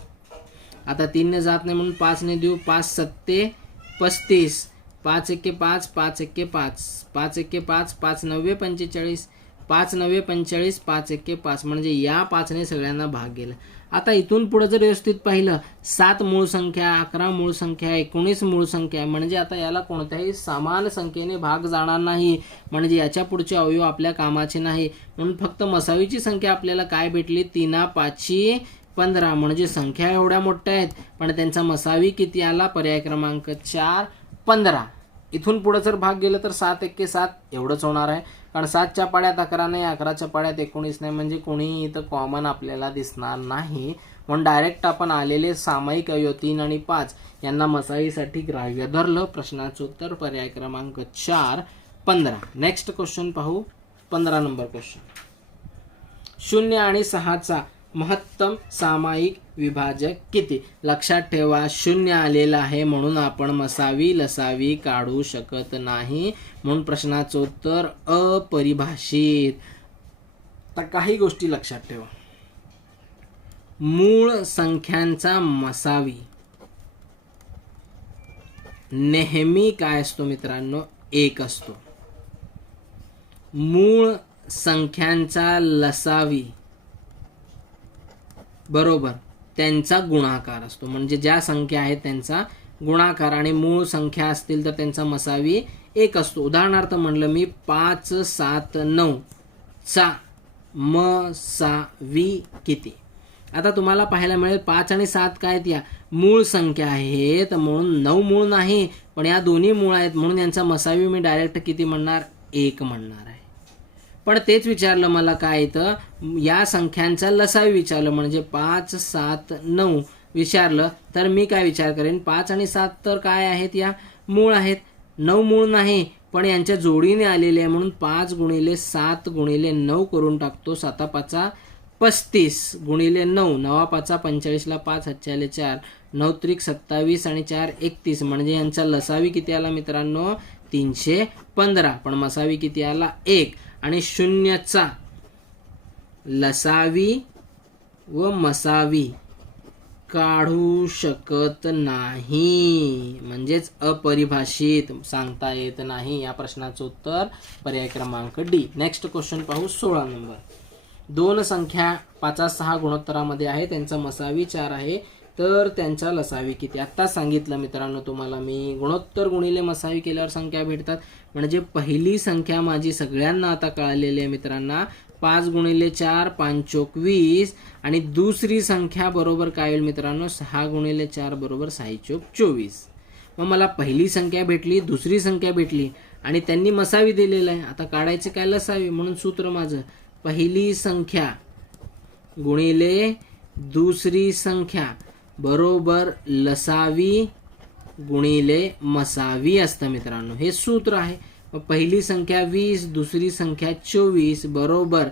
आता 3 ने जात नाही म्हणून 5 ने देऊ. 5 7 35, 5 एके 5, 5 एके 5, 5 एके 5, 5 9 45, 5 9 45, 5 एके 5, म्हणजे या 5ने सगळ्यांना भाग गेला. आता इथून पुढे जर व्यवस्थित पाहिलं 7 मूळ संख्या, 11 मूळ संख्या, 19 मूळ संख्या, म्हणजे आता याला कोणत्याही समान संख्येने भाग जाणार नाही, म्हणजे याच्या पुढचे अवयव आपल्या कामाचे नाही. म्हणून फक्त मसावीची संख्या आपल्याला काय भेटली, 3 5 15, म्हणजे संख्या एवढ्या मोठ्या आहेत पण त्यांचा मसावी किती आला, पर्याय क्रमांक 4 15. इथून पुढे जर भाग गेला तर 7 एके 7 एवढंच होणार आहे, कारण 7च्या पाड्यात 11 नाही, 11च्या पाड्यात 19 नाही, म्हणजे कोणी इथं कॉमन आपल्याला दिसणार नाही. म्हणून डायरेक्ट आपण आलेले सामायिक अवयव 3 आणि 5 यांना मसावीसाठी ग्राह्य धरलं. प्रश्नाचं उत्तर पर्याय क्रमांक 4 15. नेक्स्ट क्वेश्चन पाहू. 15 नंबर क्वेश्चन. 0 आणि 6चा महत्तम सामायिक विभाजक किती? लक्षात ठेवा 0 आलेला आहे म्हणून आपण मसावी लसावी काढू शकत नाही, म्हणून प्रश्नाचं उत्तर अपरिभाषित. तर काही गोष्टी लक्षात ठेवा. मूळ संख्यांचा मसावी नेहमी काय असतो मित्रांनो, 1 असतो. मूळ संख्यांचा लसावी बरोबर त्यांचा गुणाकार असतो, म्हणजे ज्या संख्या आहेत त्यांचा गुणाकार, आणि मूळ संख्या असतील तर त्यांचा मसावी 1 असतो. उदाहरणार्थ म्हणलं मी 5 7 9 चा मसावी किती? आता तुम्हाला पाहायला मिळेल 5 आणि 7 काय आहेत, या मूळ संख्या आहेत म्हणून 9 मूळ नाही, पण या दोन्ही मूळ आहेत म्हणून यांचा मसावी मी डायरेक्ट किती म्हणणार, 1 म्हणणार आहे. पण तेच विचारलं मला काय इथं, या संख्यांचा लसावी विचारलं, म्हणजे 5 7 9 विचारलं तर मी काय विचार करेन, 5 आणि 7 तर काय आहेत, या मूळ आहेत. 9 मूळ नाही पण यांच्या जोडीने आलेले आहे म्हणून 5 गुणिले 7 गुणिले 9 करून टाकतो. 7 5 35 गुणिले 9, 9 5 45 ला 5 हातच्याले 4, 9 त्रिक 27 आणि 4 31, म्हणजे यांचा लसावी किती आला मित्रांनो, 315, पण मसावी किती आला, 1. आणि 0चा लसावी व मसावी काढू शकत नाही, म्हणजेच अपरिभाषित, सांगता येत नाही. या प्रश्नाचं उत्तर पर्याय क्रमांक डी. नेक्स्ट क्वेश्चन पाहू. 16 नंबर. 2 संख्या 5 6 गुणोत्तरामध्ये आहे, त्यांचा मसावी 4 आहे, तर त्यांचा लसावी किती? आता सांगितलं मित्रांनो तुम्हाला मी, गुणोत्तर गुणिले मसावी केल्यावर संख्या भेटतात, म्हणजे पहिली संख्या माझी सगळ्यांना आता कळालेली आहे मित्रांना, 5 गुणिले 4 5 चोक 20, आणि दुसरी संख्या बरोबर काय होईल मित्रांनो, 6 गुणिले 4 बरोबर 6 चोक 24. मग मला पहिली संख्या भेटली, दुसरी संख्या भेटली आणि त्यांनी मसावी दिलेला आहे, आता काढायचे काय, लसावी. म्हणून सूत्र माझं पहिली संख्या गुणिले दुसरी संख्या बरोबर लसावी गुणिले मसावी असतं मित्रांनो, हे सूत्र आहे. पहिली संख्या 20 दुसरी संख्या 24 बरोबर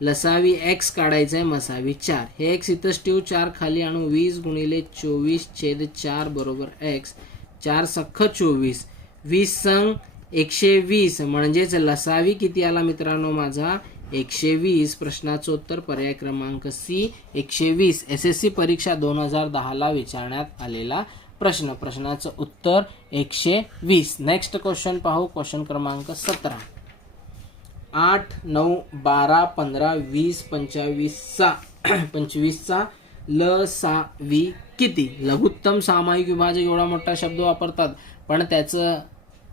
लसावी x काढायचा आहे, मसावी 4. हे x इथंच ठेवू, 4 खाली आणू, 20 गुणिले 24 छेद 4 बरोबर x, 4 सख्ख 24, 20 संग 120, म्हणजेच लसावी किती आला मित्रांनो माझा, 120. प्रश्नाचं उत्तर पर्याय क्रमांक सी 120. SSC परीक्षा 2010 ला विचारण्यात आलेला प्रश्न. प्रश्नाचं उत्तर 120. नेक्स्ट क्वेश्चन पाहू. क्वेश्चन क्रमांक 17. 8 9 12 15 20 25चा लसावी किती? लघुत्तम सामायिक विभाजक एवढा मोठा शब्द वापरतात, पण त्याचं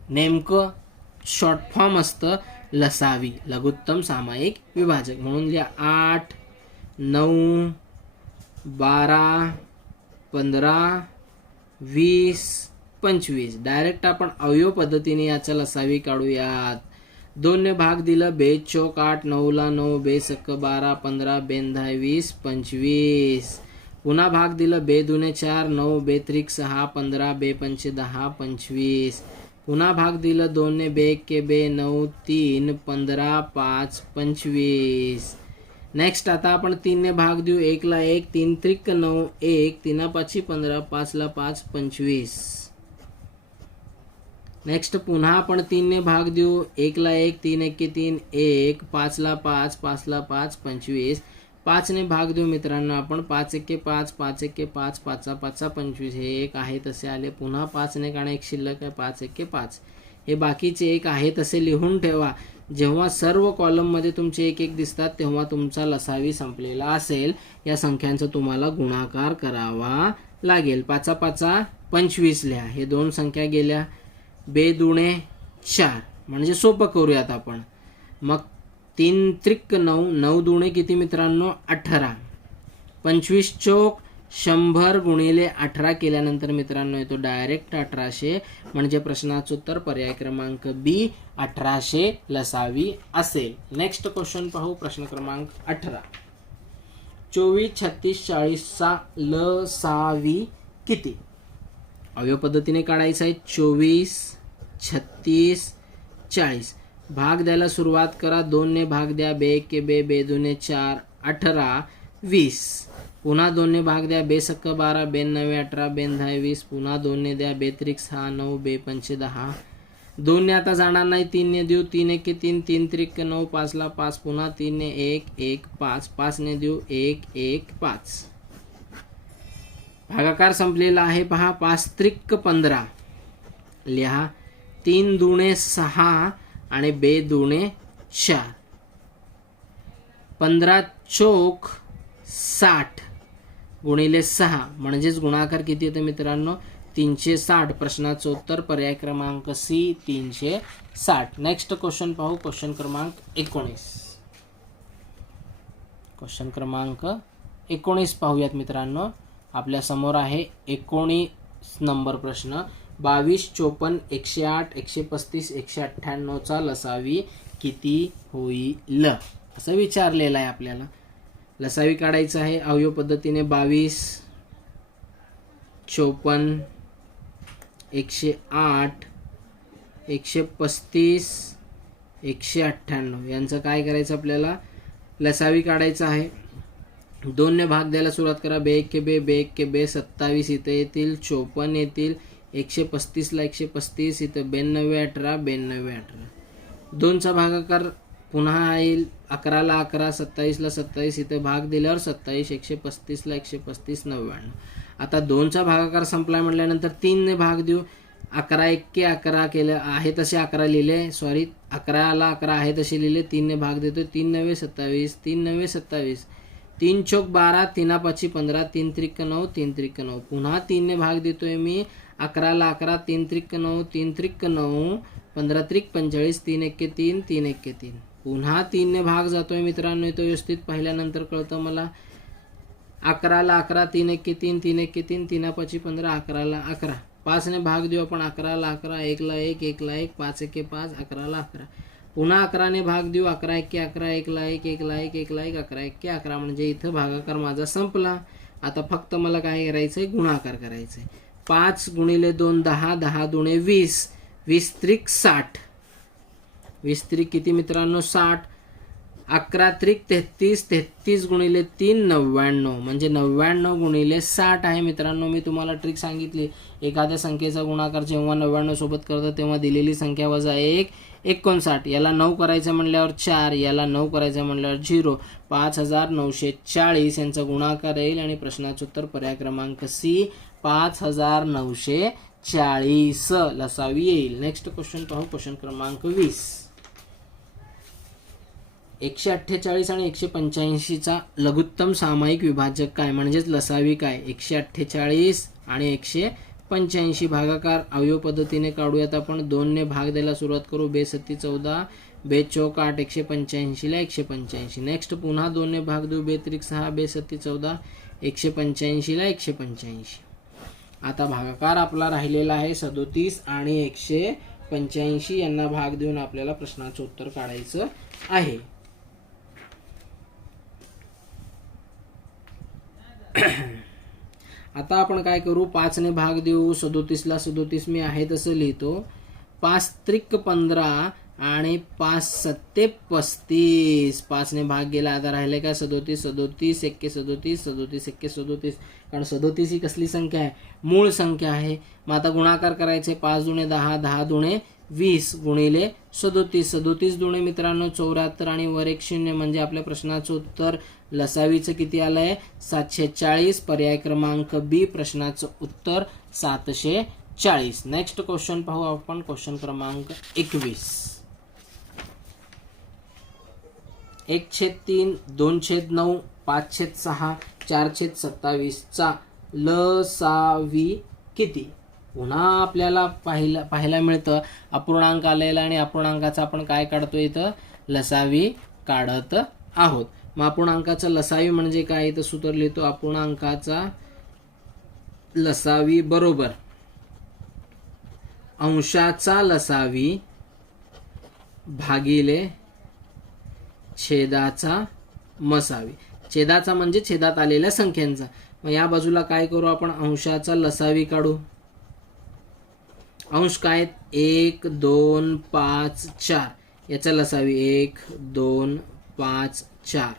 नेमकं शॉर्ट फॉर्म असतं लसावी, लघुत्तम सामायिक विभाजक. म्हणून लिहा 8 9 12 15 20 25. डायरेक्ट आपण अवयव पद्धतीने याचा लसावी काढूयात. 2 ने भाग दिलं, बेच चौक 8, 9 ला 9, बे सक्क 12 15 बेन 10 20 25. पुन्हा भाग दिलं, बे दुने 4 9, बे त्रिक 6 15 बे पंचे 10 25. पुन्हा भाग दिलं, 2 ने बे के बे 9 3 15 5 25. नेक्स्ट आता आपण 3 ने भाग देऊ, 1 ला 1 3 त्रिक 9 1 3 5 15 5 ला 5 25. नेक्स्ट पुन्हा आपण 3 ने भाग देऊ, 1 ला 1 3 1 3 1 5 ला 5 5 ला 5 25. 5ने भाग देऊ मित्रांनो आपण. 5 एके 5, 5 एके 5, 5 5 25, हे एक आहे तसे आले. पुन्हा 5ने कारण एक शिल्लक आहे, 5 एके 5. हे बाकीचे एक आहे तसे लिहून ठेवा. जेव्हा सर्व कॉलममध्ये तुमचे एक एक दिसतात तेव्हा तुमचा लसावी संपलेला असेल. या संख्यांचा तुम्हाला गुणाकार करावा लागेल. 5 5 25 लिहा. हे दोन संख्या गेल्या. 2 दुणे 4, म्हणजे सोपं करूयात आपण. मग 3 त्रिक 9, 9 दुणे किती मित्रांनो 18. 25 चोक 100 गुणिले 18 केल्यानंतर मित्रांनो येतो डायरेक्ट 1800. म्हणजे प्रश्नाचं उत्तर पर्याय क्रमांक बी 1800 लसावी असेल. नेक्स्ट क्वेश्चन पाहू. प्रश्न क्रमांक 18. 24 36 40 चा लसावी किती? अवयव पद्धतीने काढायचा आहे. 24 36 40 भाग द्यायला सुरुवात करा. 2 ने भाग द्या. 2 एके 2, 2 दुने 4, 18 20. पुन्हा 2 ने भाग द्या. 2 सक्क 12, 2 9 18, 2 10 20. पुन्हा 2 ने द्या. 2 त्रिक 6 9, 2 पंचे 10. 2 ने आता जाणार नाही. 3 ने देऊ. 3 एके 3, 3 त्रिक 9, 5 ला 5. पुन्हा 3 ने 1 1 5, 5 ने देऊ. 1 1 5. भागाकार संपलेला आहे पहा. 5 त्रिक 15 लिहा. 3 दुणे 6 आणि 2 दुणे 4. 15 चोक 60 गुणिले 6, म्हणजेच गुणाकार किती येतो मित्रांनो 360. प्रश्नाचं उत्तर पर्याय क्रमांक सी 360. नेक्स्ट क्वेश्चन पाहू. क्वेश्चन क्रमांक 19. क्वेश्चन क्रमांक 19 पाहूयात मित्रांनो. आपल्या समोर आहे 19 नंबर प्रश्न. 22 54 108 135 198 चा लसावी किती होईल असं विचारलेलं आहे आपल्याला. लसावी काढायचं आहे अवयव पद्धतीने. 22 54 108 135 198 यांचं काय करायचं आपल्याला लसावी काढायचं आहे. 2 ने भाग द्यायला सुरुवात करा. 2 एके 2, 2 एके 2 27 इथे येतील. 54 येतील. 135 ला 135 इथं 92 18 92 18. 2 चा भागाकार पुन्हा येईल. 11 ला 11 27 ला 27 इथं भाग दिल्यावर 27 135 ला 135 99. आता 2 चा भागाकार संपला म्हटल्यानंतर 3 ने भाग देऊ. 11 एके 11 केलं आहे तसे 11 लिहिले. सॉरी 11 ला 11 आहे तसे लिहिले. 3 ने भाग देतो. 3 9 27 3 9 27. 3 चौक 12 3 5 15 3 त्रिक 9 3 त्रिक 9. पुन्हा 3 ने भाग देतोय मी. 11 ला 11 3 त्रिक 9 3 त्रिक 9 15 त्रिक 45 3 एके 3 3 एके 3. पुन्हा 3 ने भाग जातोय मित्रांनो. तो व्यवस्थित पाहिल्यानंतर कळतं मला. 11 ला 11 3 एके 3 3 एके 3 3 5 15 11 ला 11. 5 ने भाग देऊ आपण. 11 ला 11 1 ला 1 1 ला 1 5 एके 5 11 ला 11. पुन्हा 11 ने भाग देऊ. 11 एके 11 1 ला 1 1 ला 1 1 ला 1 11 एके 11. म्हणजे इथं भागाकार माझा संपला. आता फक्त मला काय करायचंय गुणाकार करायचंय. 5 गुणिले 2 10 10 दुणे 20 20 त्रिक 60. 20 त्रिक किती मित्रांनो 60. 11 त्रिक 33 33 गुणिले 3 99. म्हणजे 99 गुणिले 60 आहे मित्रांनो. मी तुम्हाला ट्रिक सांगितली. एखाद्या संख्येचा गुणाकार जेव्हा 99 सोबत करतो तेव्हा दिलेली संख्या वजा 1 59. याला 9 करायचं म्हणल्यावर 4, याला 9 करायचं म्हणल्यावर 0. 5940 यांचा गुणाकार येईल आणि प्रश्नाचं उत्तर पर्याय क्रमांक सी 5940 लसावी येईल. नेक्स्ट क्वेश्चन पाहू. क्वेश्चन क्रमांक 20. 148 आणि 185 चा लघुत्तम सामायिक विभाजक काय म्हणजेच लसावी काय. 148 आणि 185 भागाकार अवयव पद्धतीने काढूयात आपण. 2 ने भाग द्यायला सुरुवात करू. 2 सत्ती 14 2 चौक 8 185 ला 185. नेक्स्ट पुन्हा 2 ने भाग देऊ. 2 त्रिक 6 2 सत्ती 14 185 ला 185. आता भागाकार आपला राहिलेला आहे 37 आणि 185 यांना भाग देऊन आपल्याला प्रश्नाचं उत्तर काढायचं आहे. आता आपण काय करू. 5 ने भाग देऊ. 37 ला 37 मी आहे तसं लिहितो. 5 त्रिक 15 आणि 5 सत्ते 35. 5 ने भाग गेला. आता राहिले काय 37 37 एक्के 37 37 एक्के 37. कारण 37 ही कसली संख्या आहे मूळ संख्या आहे. मग आता गुणाकार करायचे. 5 दुणे 10 10 दुणे 20 गुणिले 37, 37 दुणे मित्रांनो 74 आणि वर एक शून्य म्हणजे आपल्या प्रश्नाचं उत्तर लसावीचं किती आलंय 740. पर्याय क्रमांक बी प्रश्नाचं उत्तर 740. नेक्स्ट क्वेश्चन पाहू आपण, क्वेश्चन क्रमांक 21. 1/3, 2/9, 5/6, 4/27 चा लसावी किती? पुन्हा आपल्याला पाहायला मिळतं अपूर्णांक आलेला आणि अपूर्णांकाचा आपण काय काढतो इथं लसावी काढत आहोत. मग अपूर्णांकाचा लसावी म्हणजे काय, इथं सूत्र लिहितो अपूर्णांकाचा लसावी बरोबर अंशाचा लसावी भागिले छेदाचा मसावी. छेदाचा म्हणजे छेदात आलेल्या संख्यांचा. मग या बाजूला काय करू आपण, अंशाचा लसावी काढू. अंश काय 1 2 5 4 याचा लसावी 1 2 5 4.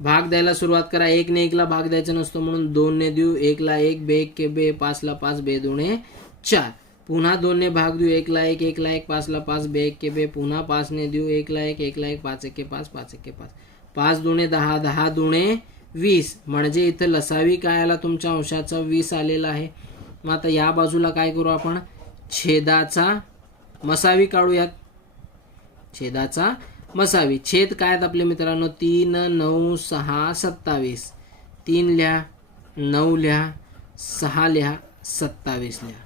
भाग द्यायला सुरुवात करा. 1 ने 1 ला भाग द्यायचा नसतो म्हणून 2 ने देऊ. 1 ला 1, बे 1 के बे, 5 ला 5, बे 2 4. पुन्हा 2 ने भाग देऊ. 1 ला 1, 1 ला 1, 5 ला 5, बे 1 के बे. पुन्हा 5 ने देऊ. 1 ला 1, 1 ला 1, 5 1 के 5, 5 1 के 5. 5 दुणे 10, 10 दुणे 20. म्हणजे इथं लसावी काय आला तुमच्या अंशाचा 20 आलेला आहे. मग आता या बाजूला काय करू आपण, छेदाचा मसावी काढूयात. छेदाचा मसावी. छेद काय आहेत आपले मित्रांनो 3 9 6 27. 3 लिहा, 9 लिहा, 6 लिहा, 27 लिहा.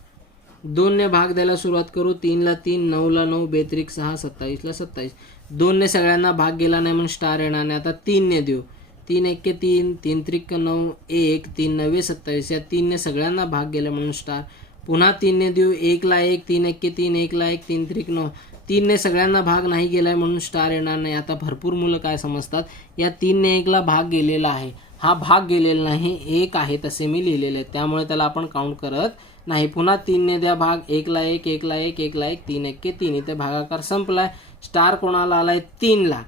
2 ने भाग द्यायला सुरुवात करू. 3 ला 3, 9 ला 9, बेत्रिक 6, 27 ला 27. 2 ने सगळ्यांना भाग गेला नाही म्हणून स्टार येणार नाही. आता 3 ने देऊ. 3 1 के 3, 3 त्रिक 9, 1 3 9 27. या 3 ने सगळ्यांना भाग गेला म्हणून स्टार. पुन्हा 3 ने देऊ. 1 ला 1, 3 1 के 3, 1 ला 1, 3 त्रिक 9. 3 ने सगळ्यांना भाग नाही गेलाय म्हणून स्टार येणार नाही. आता भरपूर मुलं काय समजतात, या 3 ने 1 ला भाग गेलेला आहे, हा भाग गेलेला नाही, 1 आहे तसे मी लिहिलेले आहे, त्यामुळे त्याला आपण काउंट करत नाही. पुन्हा 3 ने द्या भाग. 1 ला 1, 1 ला 1, 1 ला 1, 3 1 के 3. इथे भागाकार संपलाय. स्टार कोणाला आलाय 3 ला.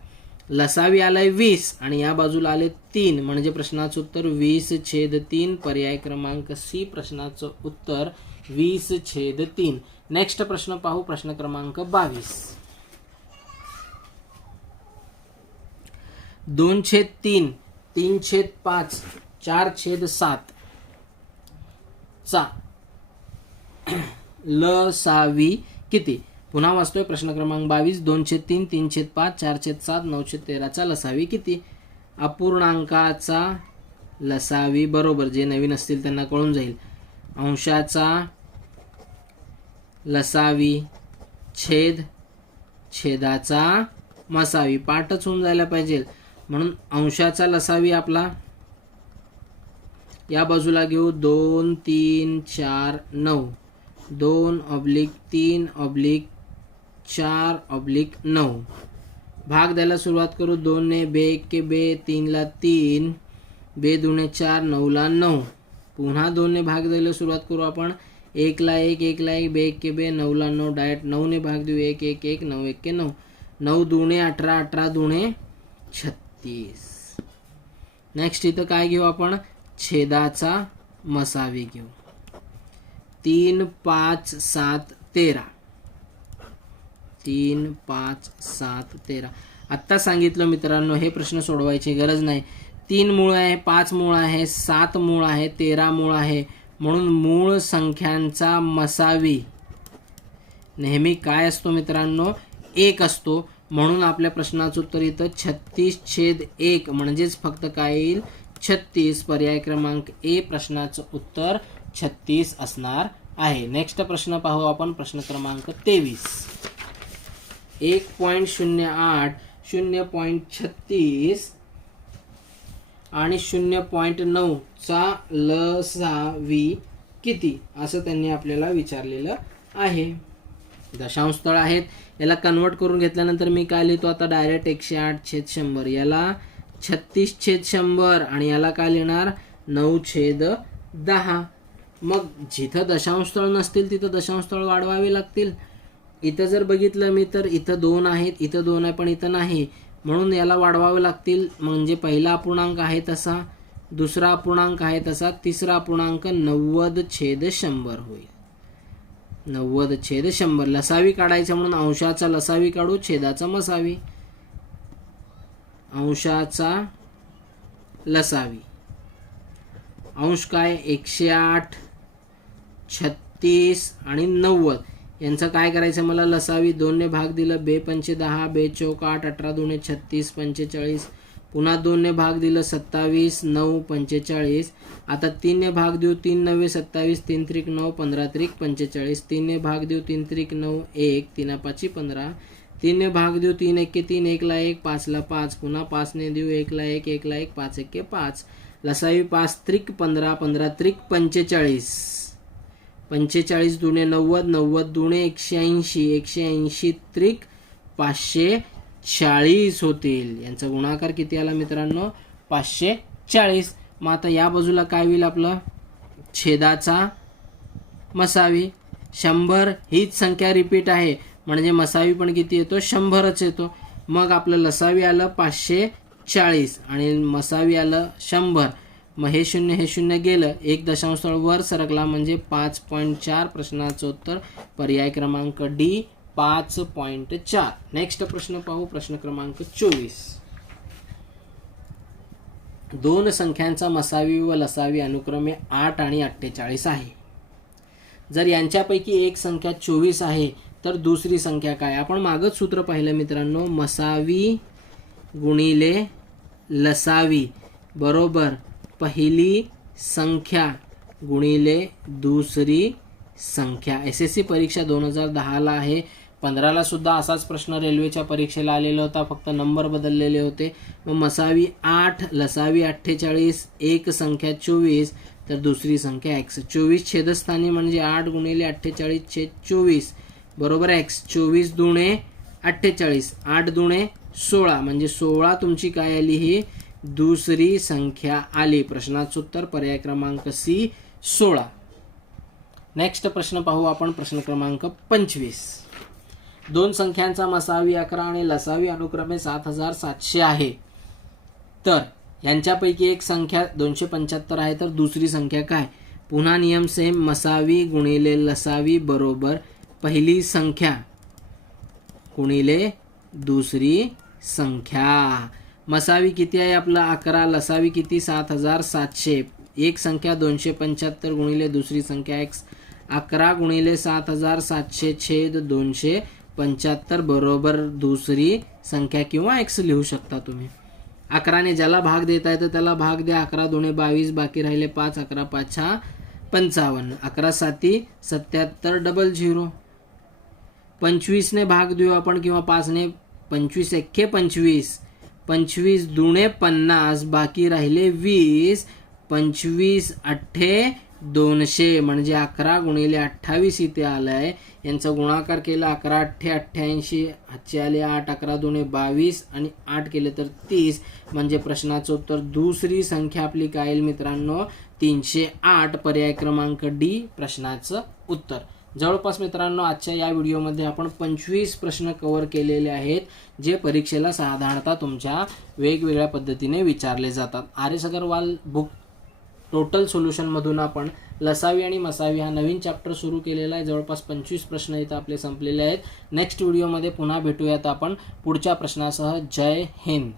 लसावी आलाय 20 आणि या बाजूला आले 3 म्हणजे प्रश्नाचं उत्तर 20/3. पर्याय क्रमांक सी प्रश्नाचं उत्तर 20/3. नेक्स्ट प्रश्न पाहू, प्रश्न क्रमांक 22. 2/3, 3/5, 4/7 चा लसावी किती? पुन्हा वाचतोय प्रश्न क्रमांक 22. 2/3, 3/5, 4/7, 9/13 चा लसावी किती? अपूर्णांकाचा लसावी बरोबर, जे नवीन असतील त्यांना कळून जाईल, अंशाचा लसावी छेद छेदाचा मसावी. पाठच होऊन जायला पाहिजे म्हणून अंशाचा लसावी आपला या बाजूला घेऊ. 2 3 4 9, 2/3/4/9. भाग द्यायला सुरुवात करू. 2 ने बे 1 के बे, 3 ला 3, बे 2 4, 9 ला 9. पुन्हा 2 ने भाग द्यायला सुरुवात करू आपण. 1 ला 1, 1 ला 1, बे 1 के बे, 9 ला 9. डायरेक्ट 9 ने भाग देऊ. 1 1 1, 9 1 के 9. 9 दुणे 18, 18 दुणे 36. नेक्स्ट इथं काय घेऊ आपण, छेदाचा मसावी घेऊ. 3 5 7 13. 3 5 7 13. आत्ता सांगितलं मित्रांनो, हे प्रश्न सोडवायची गरज नाही. 3 मूळ आहे, 5 मूळ आहे, 7 मूळ आहे, 13 मूळ आहे, म्हणून मूळ संख्यांचा मसावी नेहमी काय असतो मित्रांनो, 1 असतो. म्हणून आपल्या प्रश्नाचं उत्तर इथं 36/1 म्हणजेच फक्त काय येईल 36. पर्याय क्रमांक ए प्रश्नाचं उत्तर 36 असणार आहे. नेक्स्ट प्रश्न पाहू आपण, प्रश्न क्रमांक 23. 1.08, 0.36 आणि 0.9 चा लसावी किती असं त्यांनी आपल्याला विचारलेलं आहे. दशांश स्थळ आहेत, याला कन्वर्ट करून घेतल्यानंतर मी काय लिहितो आता डायरेक्ट 108/100. याला 36/100 आणि याला काय लिहिणार 9/10. मग जिथं दशांश स्थळ नसतील तिथं दशांश स्थळ वाढवावे लागतील. इथं जर बघितलं मी तर इथं 2 आहेत, इथं 2 आहे पण इथं नाही, म्हणून याला वाढवावे लागतील. म्हणजे पहिला अपूर्णांक आहे तसा, दुसरा अपूर्णांक आहे तसा, तिसरा अपूर्णांक 90/100 होईल. 90 छेद 100. लसावी काढायचं म्हणून अंशाचा लसावी काढू, छेदाचा मसावी. अंशाचा लसावी. अंश काय 108, 36 आणि 90 यांचं काय करायचं मला लसावी. 2 ने भाग दिलं, 2 पंचे 10, 2 चौक 8, 18 दुणे 36, 45. पुन्हा 2 ने भाग दिलं 27, 9 45. आता 3 ने भाग देऊ, 3 9 27, 3 त्रिक 9, 15 त्रिक 45. 3 ने भाग देऊ, 3 त्रिक 9, 1, 3 5 15. 3 ने भाग देऊ, 3 1 3, 1 ला 1, 5 ला 5. पुन्हा 5 ने देऊ, 1 ला 1, 1 ला 1, 5 1 5. लसावी 5 त्रिक 15, 15 त्रिक 45. 45 दुणे 90, 90 दुणे 180, 180 त्रिक 540 होतील. यांचा गुणाकार किती आला मित्रांनो 540. मग आता या बाजूला काय होईल आपलं छेदाचा मसावी. 100 हीच संख्या रिपीट आहे म्हणजे मसावी पण किती येतो 100च येतो. मग आपलं लसावी आलं 540 आणि मसावी आलं 100. मग हे शून्य गेलं, 1 दशांश स्थळ वर सरकला म्हणजे 5.4. प्रश्नाचं उत्तर पर्याय क्रमांक डी 5.4. नेक्स्ट प्रश्न पाहू, प्रश्न क्रमांक 24. दोन संख्यांचा मसावी व लसावी अनुक्रमे 8 आणि 48 आहे. जर यांच्यापैकी एक संख्या 24 आहे तर दुसरी संख्या काय. आपण मागच सूत्र पाहिलं मित्रांनो, मसावी गुणिले लसावी बरोबर पहिली संख्या गुणिले दुसरी संख्या. SSC परीक्षा 2010ला आहे. 15ला सुद्धा असाच प्रश्न रेल्वेच्या परीक्षेला आलेला होता, फक्त नंबर बदललेले होते. मग मसावी 8, लसावी 48, एक संख्या 24 तर दुसरी संख्या x. 24 छेदस्थानी म्हणजे 8 गुणिले 48 छेद 24 बरोबर x. 24 दुणे 48, 8 दुणे 16 म्हणजे 16 तुमची काय आली ही दुसरी संख्या आली. प्रश्नाचं उत्तर पर्याय क्रमांक सी 16. नेक्स्ट प्रश्न पाहू आपण, प्रश्न क्रमांक 25. दोन संख्यांचा मसावी 11 आणि लसावी अनुक्रमे 7700 आहे. तर यांच्यापैकी एक संख्या 275 आहे तर दुसरी संख्या काय. पुन्हा नियम सेम, मसावी गुणिले लसावी बरोबर पहिली संख्या गुणिले दुसरी संख्या. मसावी किती आहे आपला 11, लसावी किती 7700. एक संख्या 275 गुणिले दुसरी संख्या x. 11 गुणिले 7700 छेद 275 बरोबर दुसरी संख्या किंवा x लिहू शकता तुम्ही. 11 ने ज्याला भाग देता येतं त्याला भाग द्या. 11 दुणे 22, बाकी राहिले 5. 11 5 55, 11 7 77 00. 25 ने भाग देऊ आपण किंवा 5 ने. 25 1 25, 25 दुणे 50, बाकी राहिले 20. 25 8 200 म्हणजे 11 गुणिले 28 इथे आलाय. यांचा गुणाकार केला 11 8 88, हातचे आले 8. 11 दुणे 22 आणि 8 केले तर 30 म्हणजे प्रश्नाचं उत्तर दुसरी संख्या आपली काय येईल मित्रांनो 308. पर्याय क्रमांक डी प्रश्नाचं उत्तर. जवळपास मित्रांनो आजच्या या व्हिडिओमध्ये आपण 25 प्रश्न कव्हर केलेले आहेत जे परीक्षेला साधारणतः तुमच्या वेगवेगळ्या पद्धतीने विचारले जातात. RS अगरवाल बुक टोटल सोल्युशनमधून आपण लसावी आणि मसावी हा नवीन चॅप्टर सुरू केलेला आहे. जवळपास 25 प्रश्न इथं आपले संपलेले आहेत. नेक्स्ट व्हिडिओमध्ये पुन्हा भेटूयात आपण पुढच्या प्रश्नासह. जय हिंद.